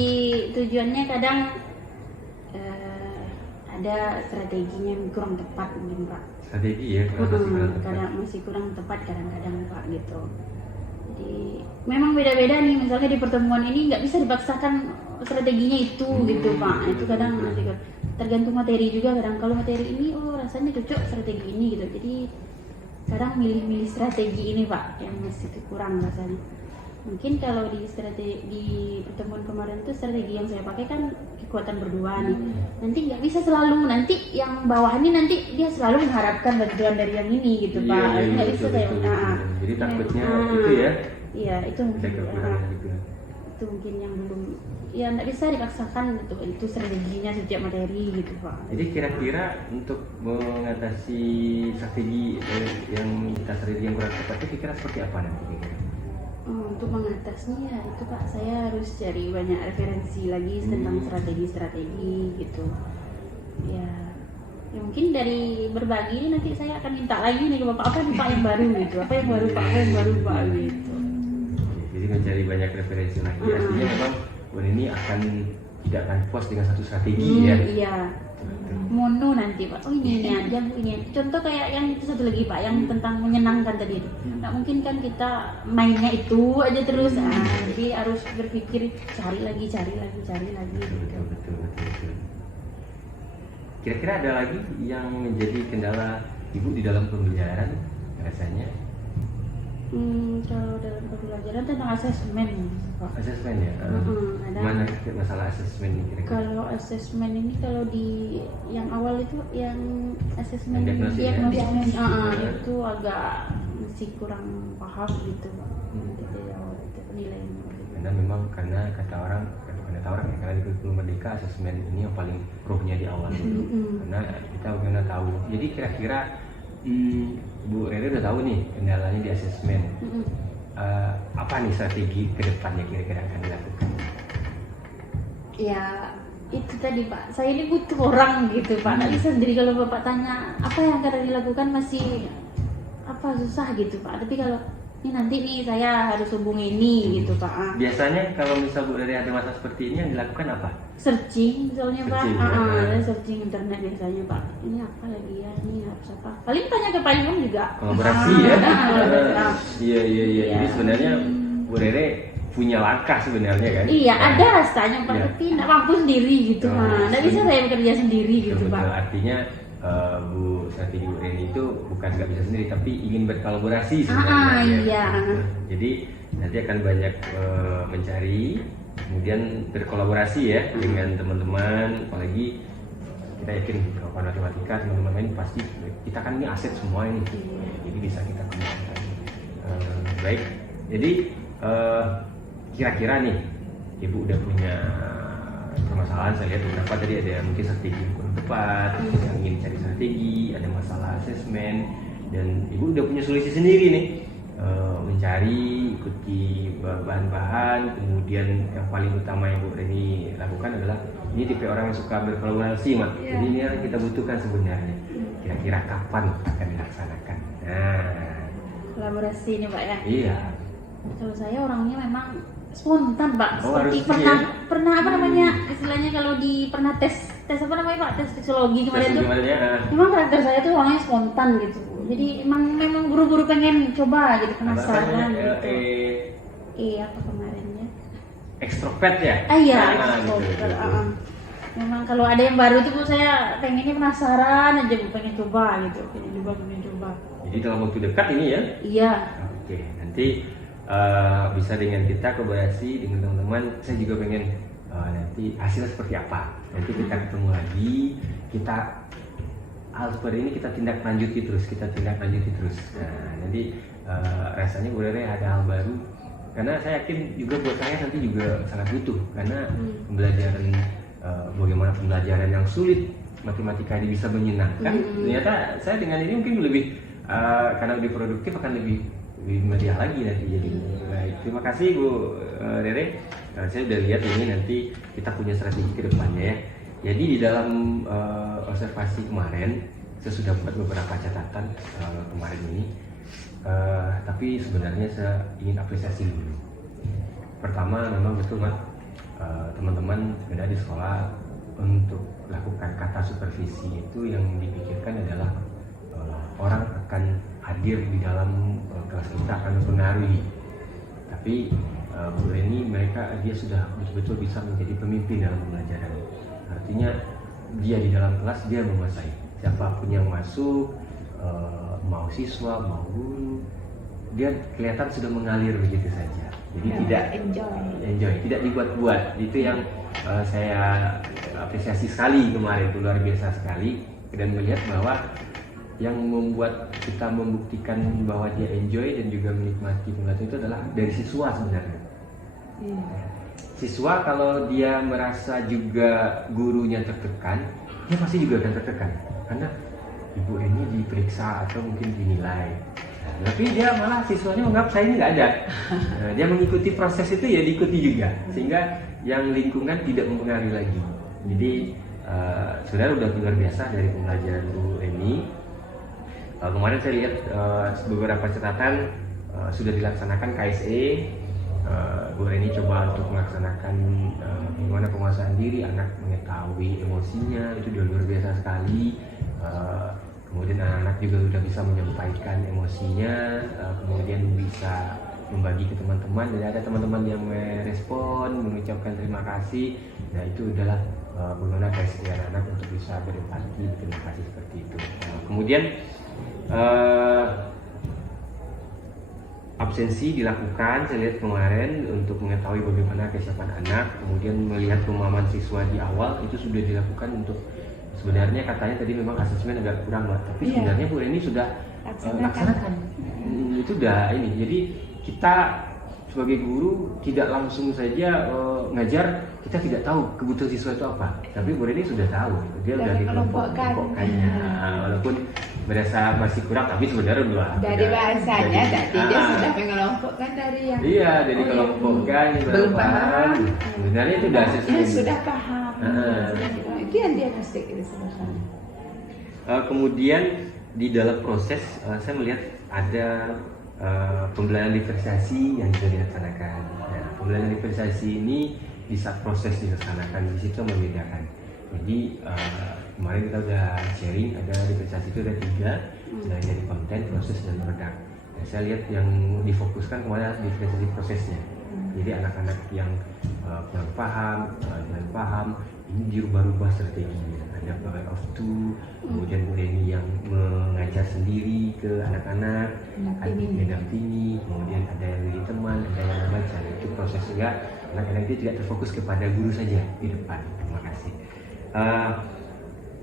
tujuannya kadang ada strateginya yang kurang tepat mungkin Pak. Strategi ya Kadang masih kurang tepat kadang-kadang Pak gitu. Jadi memang beda-beda nih, misalnya di pertemuan ini nggak bisa dipaksakan strateginya itu gitu Pak. Itu kadang nanti tergantung materi juga. Kadang kalau materi ini rasanya cocok strategi ini gitu. Jadi kadang milih-milih strategi ini Pak yang masih kurang rasanya. Mungkin kalau di pertemuan kemarin tuh strategi yang saya pakai kan kekuatan berdua nih. Nanti nggak bisa selalu, nanti yang bawah ini nanti dia selalu mengharapkan bantuan dari yang ini gitu Pak. Nggak bisa saya jadi takutnya itu ya. Iya itu mungkin itu mungkin yang belum ya nggak bisa dipaksakan gitu. Itu strateginya setiap materi gitu Pak. Jadi kira-kira untuk mengatasi strategi yang kurang tepat itu kira-kira seperti apa nanti? Untuk mengatasnya ya itu Pak, saya harus cari banyak referensi lagi tentang strategi-strategi gitu ya mungkin dari berbagi ini nanti saya akan minta lagi nih ke Bapak apa nih Pak yang baru gitu, apa yang baru Pak gitu. Jadi mencari banyak referensi lagi artinya memang ini akan tidak akan puas dengan satu strategi ya. Iya. Mono nanti Pak. Oh ini aja Bu, ini. Contoh kayak yang itu satu lagi Pak, yang tentang menyenangkan tadi itu. Nggak mungkin kan kita mainnya itu aja terus. Jadi harus berpikir cari lagi gitu. Betul. Kira-kira ada lagi yang menjadi kendala Ibu di dalam pembelajaran rasanya? Kalau dalam pembelajaran tentang asesmen Pak. Asesmen ya? Ada. Mana masalah asesmen ini kira-kira? Kalau asesmen ini kalau di yang awal itu yang asesmen Yang diagnosis ya? itu agak masih kurang paham gitu Pak. Dari awal itu penilaian. Karena kata orang ya, karena di kurikulum Merdeka asesmen ini yang paling rohnya di awal dulu. Karena kita bagaimana tahu. Jadi kira-kira Bu Rere udah tahu nih kendalanya di asesmen. Apa nih strategi kedepannya kira-kira akan dilakukan? Ya itu tadi Pak, saya ini butuh orang gitu Pak. Nggak bisa sendiri. Kalau Bapak tanya apa yang akan dilakukan masih susah gitu Pak. Tapi kalau ini nanti nih saya harus hubungi ini gitu Pak. Biasanya kalau misal Bu Rere ada masalah seperti ini yang dilakukan apa? Searching misalnya Pak. Searching, Searching internet biasanya Pak. Ini apa lagi ya? Ini harus apa? Paling tanya ke Pak Imam juga. Kolaborasi ya. Iya. Iya. Jadi sebenarnya Bu Rere punya langkah sebenarnya kan? Iya, ada rasanya Pak, tapi nggak mampu sendiri gitu Pak. Nggak bisa saya bekerja sendiri gitu Betul. Pak. Artinya strategi Bu Rere itu bukan nggak bisa sendiri, tapi ingin berkolaborasi sebenarnya. Iya. Jadi nanti akan banyak mencari, kemudian berkolaborasi ya dengan teman-teman. Apalagi kita yakin kalau matematika teman-teman lain pasti kita kan ini aset semua ini, jadi bisa kita kembangkan. Baik, jadi kira-kira nih Ibu udah punya permasalahan. Saya lihat beberapa tadi ada mungkin strategi kurang tepat, yang ingin cari strategi, ada masalah asesmen, dan Ibu udah punya solusi sendiri nih. Mencari, ikuti bahan-bahan, kemudian yang paling utama yang Bu Reni lakukan adalah ini tipe orang yang suka berkolaborasi Mak. Jadi ini yang kita butuhkan sebenarnya. Kira-kira kapan akan dilaksanakan? Nah, Kolaborasi ini Pak ya. iya. Kalau saya orangnya memang spontan Pak. Seperti harus pernah apa namanya istilahnya kalau pernah tes apa namanya Pak, tes psikologi kemarin tuh. Memang karakter saya tuh orangnya spontan gitu. Jadi memang buru-buru pengen coba gitu, penasaran gitu. Apa kemarinnya? Ekstrovert ya? Iya, Gitu. Memang kalau ada yang baru tuh saya pengennya penasaran aja, pengen coba gitu, pengen coba. Jadi dalam waktu dekat ini ya? Iya. Oke, nanti bisa dengan kita kolaborasi dengan teman-teman. Saya juga pengen nanti hasilnya seperti apa. Nanti kita ketemu lagi, hal seperti ini kita tindak lanjuti terus. Nah, nanti rasanya Bu Rere ada hal baru. Karena saya yakin juga buat saya nanti juga sangat butuh. Karena pembelajaran bagaimana pembelajaran yang sulit matematika ini bisa menyenangkan. Ternyata saya dengan ini mungkin lebih karena lebih produktif akan lebih meriah lagi nanti jadi. Baik, terima kasih Bu Rere. Saya udah lihat ini nanti kita punya strategi ke depannya ya. Jadi di dalam observasi kemarin saya sudah buat beberapa catatan kemarin ini. Tapi sebenarnya saya ingin apresiasi dulu. Pertama memang betul Mas, teman-teman sebenarnya di sekolah untuk lakukan kata supervisi itu yang dipikirkan adalah orang akan hadir di dalam kelas kita, akan mempengaruhi. Tapi Bu Reni dia sudah betul-betul bisa menjadi pemimpin dalam pembelajaran. Artinya dia di dalam kelas dia menguasai. Siapapun yang masuk, mau siswa, mau guru, dia kelihatan sudah mengalir begitu saja. Jadi tidak enjoy, tidak dibuat-buat. Itu yang saya apresiasi sekali kemarin, itu luar biasa sekali. Dan melihat bahwa yang membuat kita membuktikan bahwa dia enjoy dan juga menikmati pembelajaran itu adalah dari siswa sebenarnya. Siswa kalau dia merasa juga gurunya tertekan, dia pasti juga akan tertekan. Karena Ibu ini diperiksa atau mungkin dinilai. Nah, tapi dia malah siswanya menganggap saya ini nggak ada. Dia mengikuti proses itu ya diikuti juga. Sehingga yang lingkungan tidak mempengaruhi lagi. Jadi saudara udah luar biasa dari pembelajaran Bu Reni. Kemarin saya lihat beberapa catatan sudah dilaksanakan KSE, Bu Reni coba untuk melaksanakan bagaimana penguasaan diri, anak mengetahui emosinya, itu udah luar biasa sekali. Kemudian anak-anak juga sudah bisa menyampaikan emosinya, kemudian bisa membagi ke teman-teman, dan ada teman-teman yang merespon, mengucapkan terima kasih. Nah itu adalah bagaimana kesetiaan anak untuk bisa berempati, berterima kasih seperti itu. Kemudian absensi dilakukan, saya lihat kemarin untuk mengetahui bagaimana kesiapan anak, kemudian melihat pemahaman siswa di awal itu sudah dilakukan untuk sebenarnya katanya tadi memang asesmen agak kurang lah, tapi sebenarnya Bu Reni sudah laksanakan. Itu udah ini, jadi kita sebagai guru tidak langsung saja ngajar, kita tidak tahu kebutuhan siswa itu apa, tapi Bu Reni sudah tahu, dia udah dikelompokkannya, walaupun berasa masih kurang, tapi sebenarnya udah Dari bahasanya tadi dia sudah mengelompokkan dari yang jadi kelompokkan, belum paham. sebenarnya itu udah asesmen. Sudah paham. Itu yang dia mesti itu sebenarnya. Kemudian di dalam proses saya melihat ada pembelajaran diferensiasi yang juga dilaksanakan. Nah, pembelajaran diferensiasi ini di saat proses dilaksanakan di situ membedakan. Jadi kemarin kita udah sharing, ada diferensiasi itu ada 3, selain dari konten, proses, dan produk. Nah, saya lihat yang difokuskan kemarin diferensiasi prosesnya. Jadi anak-anak yang kurang paham, dan paham, ini dirubah-rubah strateginya. Ada power of two, kemudian Bu Reni yang mengajar sendiri ke anak-anak, mendampingi, kemudian ada yang jadi teman, ada yang membaca. Itu prosesnya anak-anak itu tidak terfokus kepada guru saja di depan. Terima kasih.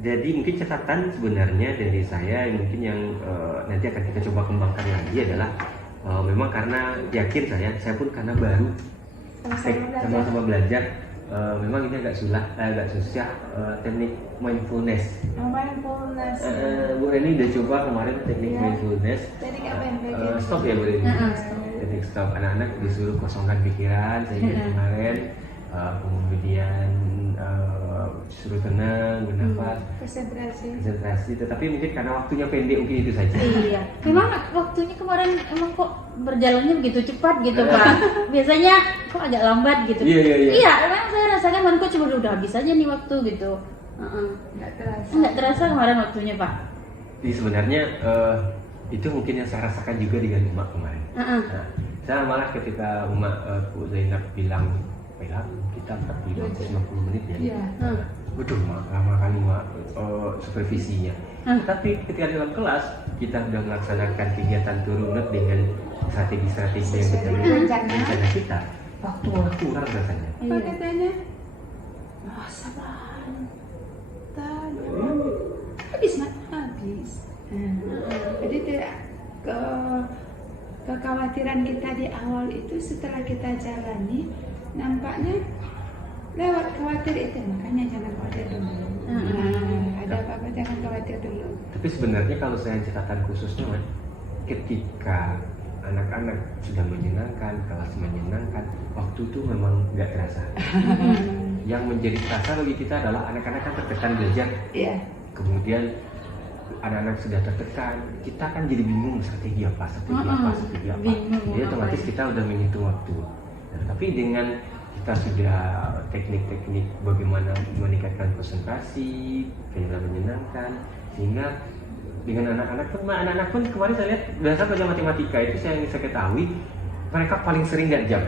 Jadi mungkin catatan sebenarnya dari saya mungkin yang nanti akan kita coba kembangkan lagi adalah memang karena yakin saya pun karena baru sama-sama belajar, memang ini agak susah teknik mindfulness. Bu Reni udah coba kemarin teknik mindfulness. Jadi ngapain belajar? Stop ya Bu Reni. Teknik stop, anak-anak disuruh kosongkan pikiran, saya ingat kemarin. Kemudian suruh tenang, bernafas, konsentrasi. Tetapi mungkin karena waktunya pendek mungkin itu saja. Iya, memang waktunya kemarin emang kok berjalannya begitu cepat gitu Pak. Biasanya kok agak lambat gitu. Iya, emang saya rasakan kemarin kok cuma udah habis aja nih waktu gitu. Nggak terasa kemarin waktunya Pak. Jadi sebenarnya itu mungkin yang saya rasakan juga dengan Umak kemarin. Nah, saya malah ketika Umak Bu Zainab bilang kita 50 menit ya. Betul Mak, lama kali Mak supervisinya. Tapi ketika dalam kelas kita sudah melaksanakan kegiatan turunat dengan strategi-strategi yang kita rencana kita, waktu malah kurang rasanya. Apa katanya? Sabar. Habis. Jadi tidak kekhawatiran kita di awal itu setelah kita jalani nampaknya lewat khawatir itu, makanya jangan khawatir dulu. Ada apa-apa jangan khawatir dulu. Tapi sebenarnya kalau saya catatan khususnya, ketika anak-anak sudah menyenangkan, kelas menyenangkan, waktu itu memang nggak terasa. Yang menjadi terasa bagi kita adalah anak-anak kan tertekan belajar. Kemudian anak-anak sudah tertekan, kita kan jadi bingung strategi apa. Jadi otomatis kita udah menghitung waktu. Tapi dengan kita sudah teknik-teknik bagaimana meningkatkan konsentrasi, menyenangkan, sehingga dengan anak-anak pun kemarin saya lihat berdasarkan pelajaran matematika itu saya ketahui mereka paling sering lihat jam.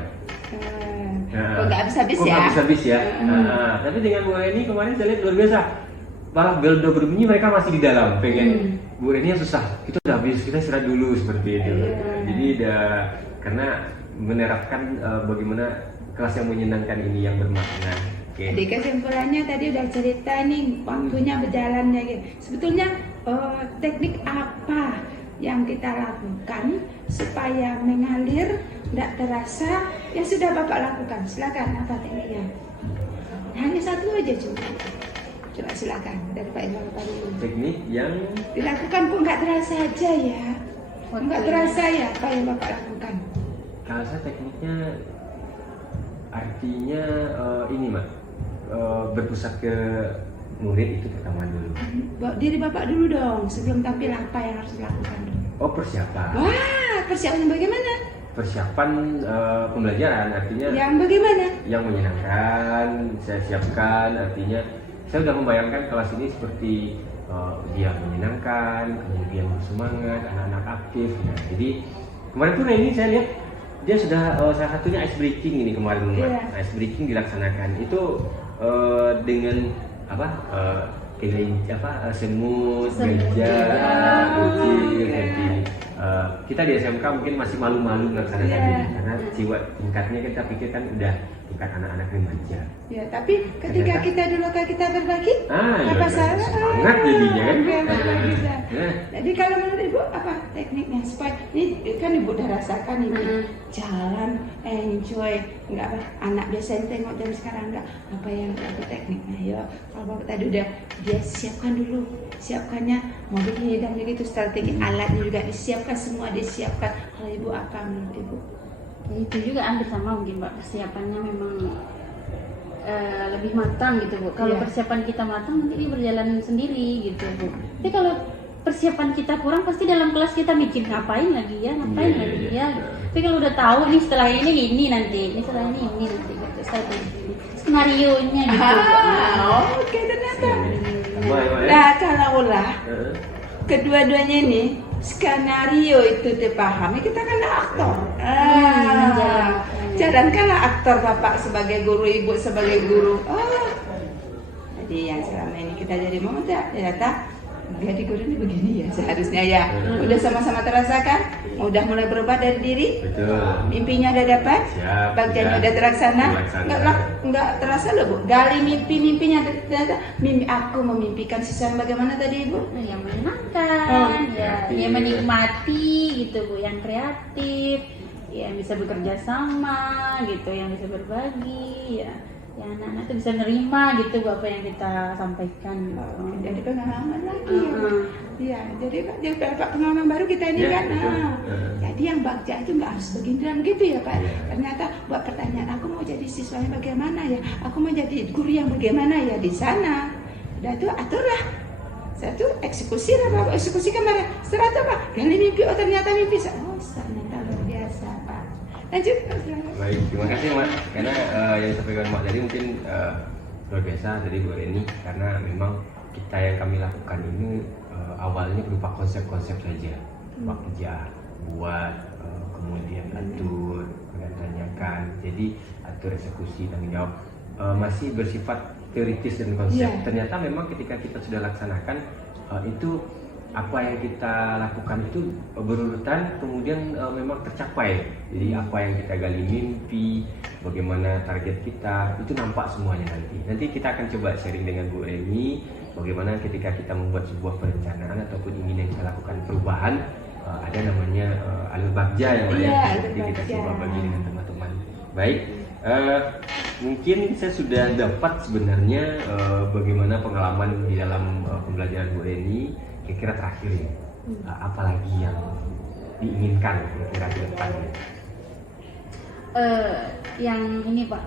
Kok nggak habis-habis ya? Tapi dengan Bu Reni kemarin saya lihat luar biasa. Malah bel udah berbunyi mereka masih di dalam pengen. Bu Reni yang susah, kita udah habis, kita istirahat dulu seperti itu. Jadi udah karena menerapkan bagaimana kelas yang menyenangkan ini yang bermakna. Jadi kesimpulannya tadi udah cerita nih waktunya berjalannya gitu. Sebetulnya teknik apa yang kita lakukan supaya mengalir, tidak terasa, ya sudah Bapak lakukan. Silakan apa tekniknya? Hanya satu aja coba silakan dari Pak Irwan dulu. Teknik yang dilakukan kok nggak terasa aja ya? Nggak terasa ya apa yang Bapak lakukan? Kalau saya tekniknya artinya ini Mak, berpusat ke murid itu pertama dulu. Diri Bapak dulu dong, sebelum tampil apa yang harus dilakukan? Oh persiapan. Wah, persiapan bagaimana? persiapan pembelajaran, artinya Yang bagaimana? yang menyenangkan. Saya siapkan, artinya saya sudah membayangkan kelas ini seperti dia menyenangkan, kemudian bersemangat, anak-anak aktif. Nah, jadi kemarin tuh ini saya lihat dia sudah salah satunya ice breaking ini kemarin, ice breaking dilaksanakan itu dengan apa semut, gajah, kucing. Jadi kita di SMK mungkin masih malu-malu melaksanakan ini karena jiwa tingkatnya kita pikir kan udah tingkat anak-anak remaja. Ya, tapi ketika kita dulu kita berbagi, apa salah? Semangat jadinya kan. Berbagi. Jadi kalau menurut Ibu apa tekniknya supaya ini kan Ibu udah rasakan ini jalan enjoy, nggak apa anak biasa yang tengok jam sekarang nggak apa yang apa tekniknya ya. Kalau Bapak tadi udah dia siapkan dulu, siapkannya mau begini dan begitu strategi alatnya juga disiapkan, semua disiapkan. Kalau Ibu apa menurut Ibu? Ya, itu juga hampir sama mungkin Mbak, persiapannya memang lebih matang gitu Bu. Kalau persiapan kita matang nanti dia berjalan sendiri gitu Bu. Tapi kalau persiapan kita kurang pasti dalam kelas kita mikir ngapain lagi ya. Tapi kalau udah tahu nih setelah ini nanti, ini setelah ini nanti gitu. Skenario nya gitu. Oke, ternyata. Nah, kalau ulah kedua-duanya ini skenario itu dipahami, kita kan aktor. Jalankanlah aktor Bapak sebagai guru, Ibu sebagai guru. Jadi yang selama ini kita jadi mau ternyata jadi guru ini begini ya seharusnya ya. Udah sama-sama terasakan, udah mulai berubah dari diri. Betul. Mimpinya udah dapat, bagiannya udah terlaksana. Enggak terasa loh Bu. Gali mimpinya ternyata aku memimpikan sesuatu bagaimana tadi Ibu? Yang menyenangkan, yang menikmati gitu Bu, yang kreatif, yang bisa bekerja sama gitu, yang bisa berbagi ya. Ya anak-anak tuh bisa nerima gitu Bu apa yang kita sampaikan gitu. Jadi pengalaman lagi ya. Jadi Pak pengalaman baru kita ini kan. Jadi yang bagja itu nggak harus begini dan gitu ya Pak. Ternyata buat pertanyaan aku mau jadi siswanya bagaimana ya, aku mau jadi guru yang bagaimana ya di sana. Udah tuh aturlah. Saya tuh eksekusi kemarin. Setelah itu Pak, gali mimpi, ternyata mimpi saya. Ternyata luar biasa Pak. Lanjut. Baik, terima kasih Mak. Karena yang disampaikan Mak tadi mungkin luar biasa dari Bu Reni, karena memang kita yang kami lakukan ini awalnya berupa konsep-konsep saja, kerja, buat, kemudian atur, kemudian tanyakan, jadi atur eksekusi tanggung jawab masih bersifat teoritis dan konsep. Ternyata memang ketika kita sudah laksanakan itu apa yang kita lakukan itu berurutan, kemudian memang tercapai. Jadi apa yang kita gali mimpi, bagaimana target kita, itu nampak semuanya nanti. Nanti kita akan coba sharing dengan Bu Reni bagaimana ketika kita membuat sebuah perencanaan ataupun ingin yang kita lakukan perubahan, ada namanya alur bagja yang nanti kita coba bagi dengan teman-teman. Baik, mungkin saya sudah dapat sebenarnya bagaimana pengalaman di dalam pembelajaran Bu Reni. Kira-kira terakhir ya, apalagi yang diinginkan kira-kira ke depannya? Yang ini Pak,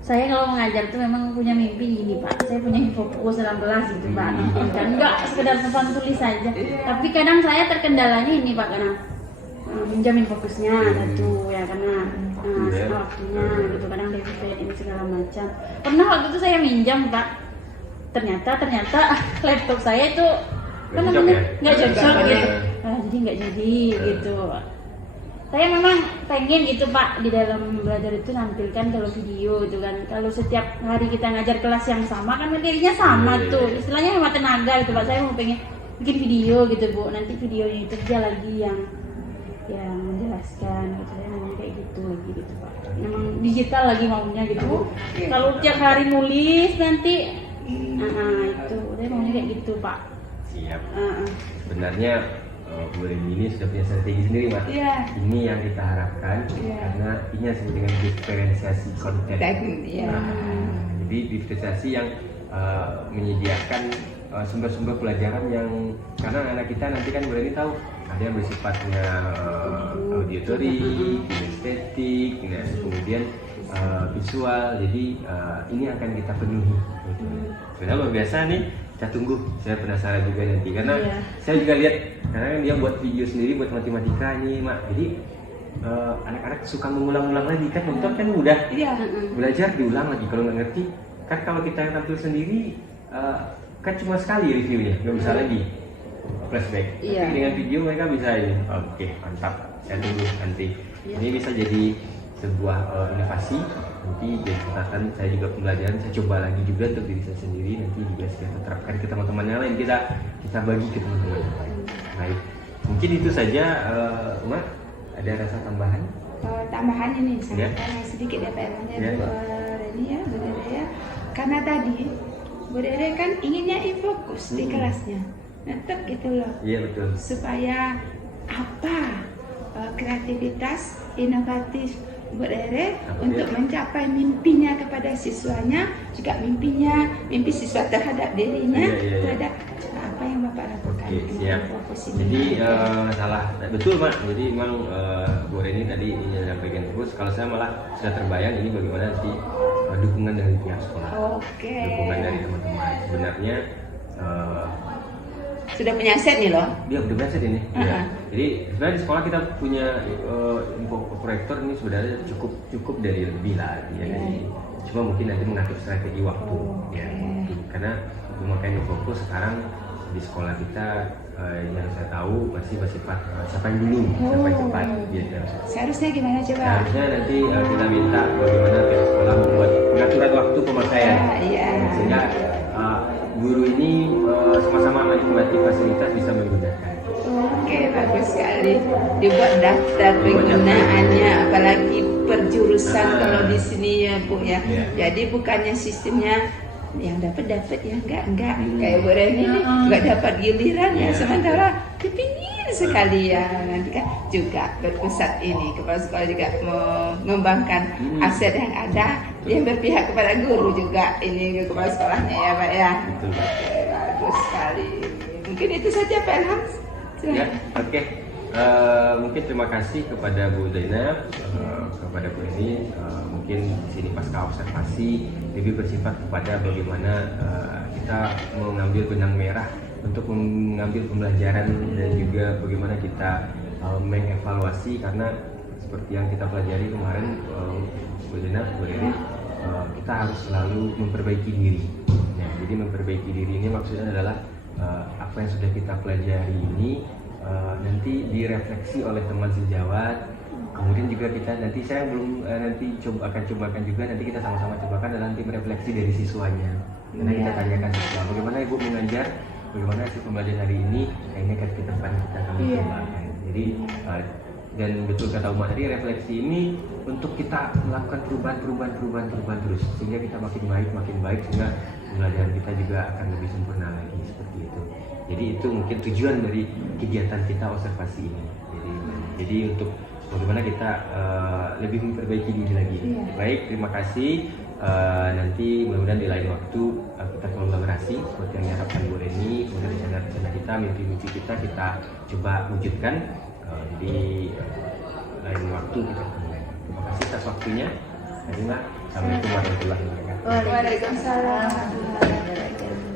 saya kalau mengajar tuh memang punya mimpi gini Pak. Saya punya fokus dalam kelas gitu Pak. Dan enggak sekedar papan tulis saja. Tapi kadang saya terkendalanya ini Pak, karena menjamin fokusnya satu ya, karena waktunya gitu, kadang defisit ini segala macam. Pernah waktu itu saya minjam Pak, ternyata laptop saya itu kan namanya nggak cocok gitu, jadi nggak jadi gitu. Saya memang pengen gitu Pak di dalam belajar itu nampilkan kalau video gitu kan. Kalau setiap hari kita ngajar kelas yang sama kan materinya sama tuh, istilahnya hemat tenaga gitu Pak. Saya mau pengen bikin video gitu Bu, nanti videonya itu dia lagi yang menjelaskan gitu, saya mau kayak gitu lagi gitu Pak. Memang digital lagi maunya gitu Bu. Kalau tiap hari nulis nanti itu saya maunya kayak gitu Pak. Siap. Sebenarnya Bu Reni ini sudah punya strategi sendiri Mas. Ini yang kita harapkan karena ini yang disebut dengan diferensiasi konten. Jadi diferensiasi yang menyediakan sumber-sumber pelajaran yang, karena anak kita nanti kan Bu Reni tahu ada yang bersifatnya auditory, kinestetik, kemudian visual. Jadi ini akan kita penuhi. Sebenarnya luar biasa nih. Kita tunggu, saya penasaran juga nanti karena saya juga lihat karena dia buat video sendiri buat matematika nih Mak. Jadi anak-anak suka mengulang-ulang lagi kan, nonton kan udah Iya. belajar diulang lagi kalau nggak ngerti kan. Kalau kita yang tampil sendiri kan cuma sekali reviewnya, nggak bisa lagi flashback. Iya. Tapi dengan video mereka bisa ini. Oke, mantap. Saya tunggu nanti. Iya. Ini bisa jadi sebuah inovasi. Nanti jadi catatan saya juga pembelajaran. Saya coba lagi juga untuk diri saya sendiri. Nanti juga saya terapkan ke teman-teman yang lain. Kita bagi ke teman-teman yang lain. Baik. Mungkin itu saja, Mak. Ada rasa tambahan? Tambahan ini Ya. saya tanya sedikit ya Pak Erlangga, Ya. Bu Reni ya, Bu Dede ya. Karena tadi Bu Dede kan inginnya fokus di kelasnya, tetap gitu loh, Iya betul. supaya apa kreativitas inovatif Bu Dede Apa untuk ya? mencapai mimpinya kepada siswanya, juga mimpi siswa terhadap dirinya, Iya, iya, iya. terhadap apa yang Bapak lakukan. Oke, siap. Fokus ini. Jadi salah, betul Mak. Jadi memang Bu Reni tadi ini bagian terus. Kalau saya malah sudah terbayang ini bagaimana nanti dukungan dari pihak sekolah, Oke. dukungan dari teman-teman. Sebenarnya Sudah punya set nih loh. dia udah biasa ini. Uh-huh. Ya. Jadi sebenarnya di sekolah kita punya info proyektor ini sebenarnya cukup dari lebih lah. Ya. Iya. Cuma mungkin nanti mengatur strategi waktu. Oke. Ya, mungkin. Karena pemakaian fokus sekarang di sekolah kita yang saya tahu masih bersifat sampai dulu, sampai cepat gitu. Seharusnya gimana coba? Seharusnya nanti kita minta bagaimana pihak sekolah membuat pengaturan waktu pemakaian, Iya. sehingga guru ini sama-sama menikmati fasilitas bisa menggunakan. Oke, bagus sekali. Dibuat daftar penggunaannya, apalagi perjurusan kalau di sini ya Bu ya. Iya. Jadi bukannya sistemnya yang dapat ya enggak kayak Bu Reni nih enggak dapat giliran ya, Iya. sementara kepingin sekali ya. Nanti kan juga berpusat ini kepala sekolah juga mengembangkan aset yang ada yang berpihak kepada guru juga ini ke kepala sekolahnya ya Pak ya. Betul. Oke, bagus sekali. Mungkin itu saja Pak Ilham. Silahkan. Ya, oke. Mungkin terima kasih kepada Bu Zainab, kepada Bu Eni. Mungkin di sini pasca observasi lebih bersifat kepada bagaimana kita mengambil benang merah untuk mengambil pembelajaran dan juga bagaimana kita mengevaluasi, karena seperti yang kita pelajari kemarin, Bu Zainab, Bu Eni, kita harus selalu memperbaiki diri. Ya, jadi memperbaiki diri ini maksudnya adalah apa yang sudah kita pelajari ini nanti direfleksi oleh teman sejawat. Kemudian juga kita nanti saya belum nanti akan cobakan juga, nanti kita sama-sama cobakan dan nanti merefleksi dari siswanya. Karena kita tanyakan siswa bagaimana Ibu mengajar, bagaimana hasil pembelajaran hari ini, nah ini kan ke depan kita akan Iya. cobakan. Jadi dan betul kata Umar tadi, refleksi ini untuk kita melakukan perubahan terus, sehingga kita makin baik sehingga pembelajaran kita juga akan lebih sempurna lagi, seperti itu. Jadi itu mungkin tujuan dari kegiatan kita observasi ini. Jadi untuk bagaimana kita lebih memperbaiki diri lagi. Iya. Baik, terima kasih. Nanti mudah-mudahan di lain waktu kita kolaborasi seperti yang diharapkan Bu Reni, kemudian rencana kita, mimpi-mimpi kita coba wujudkan. Jadi lain waktu kita mulai. Terima kasih atas waktunya. Assalamualaikum warahmatullahi wabarakatuh. Waalaikumsalam warahmatullahi wabarakatuh.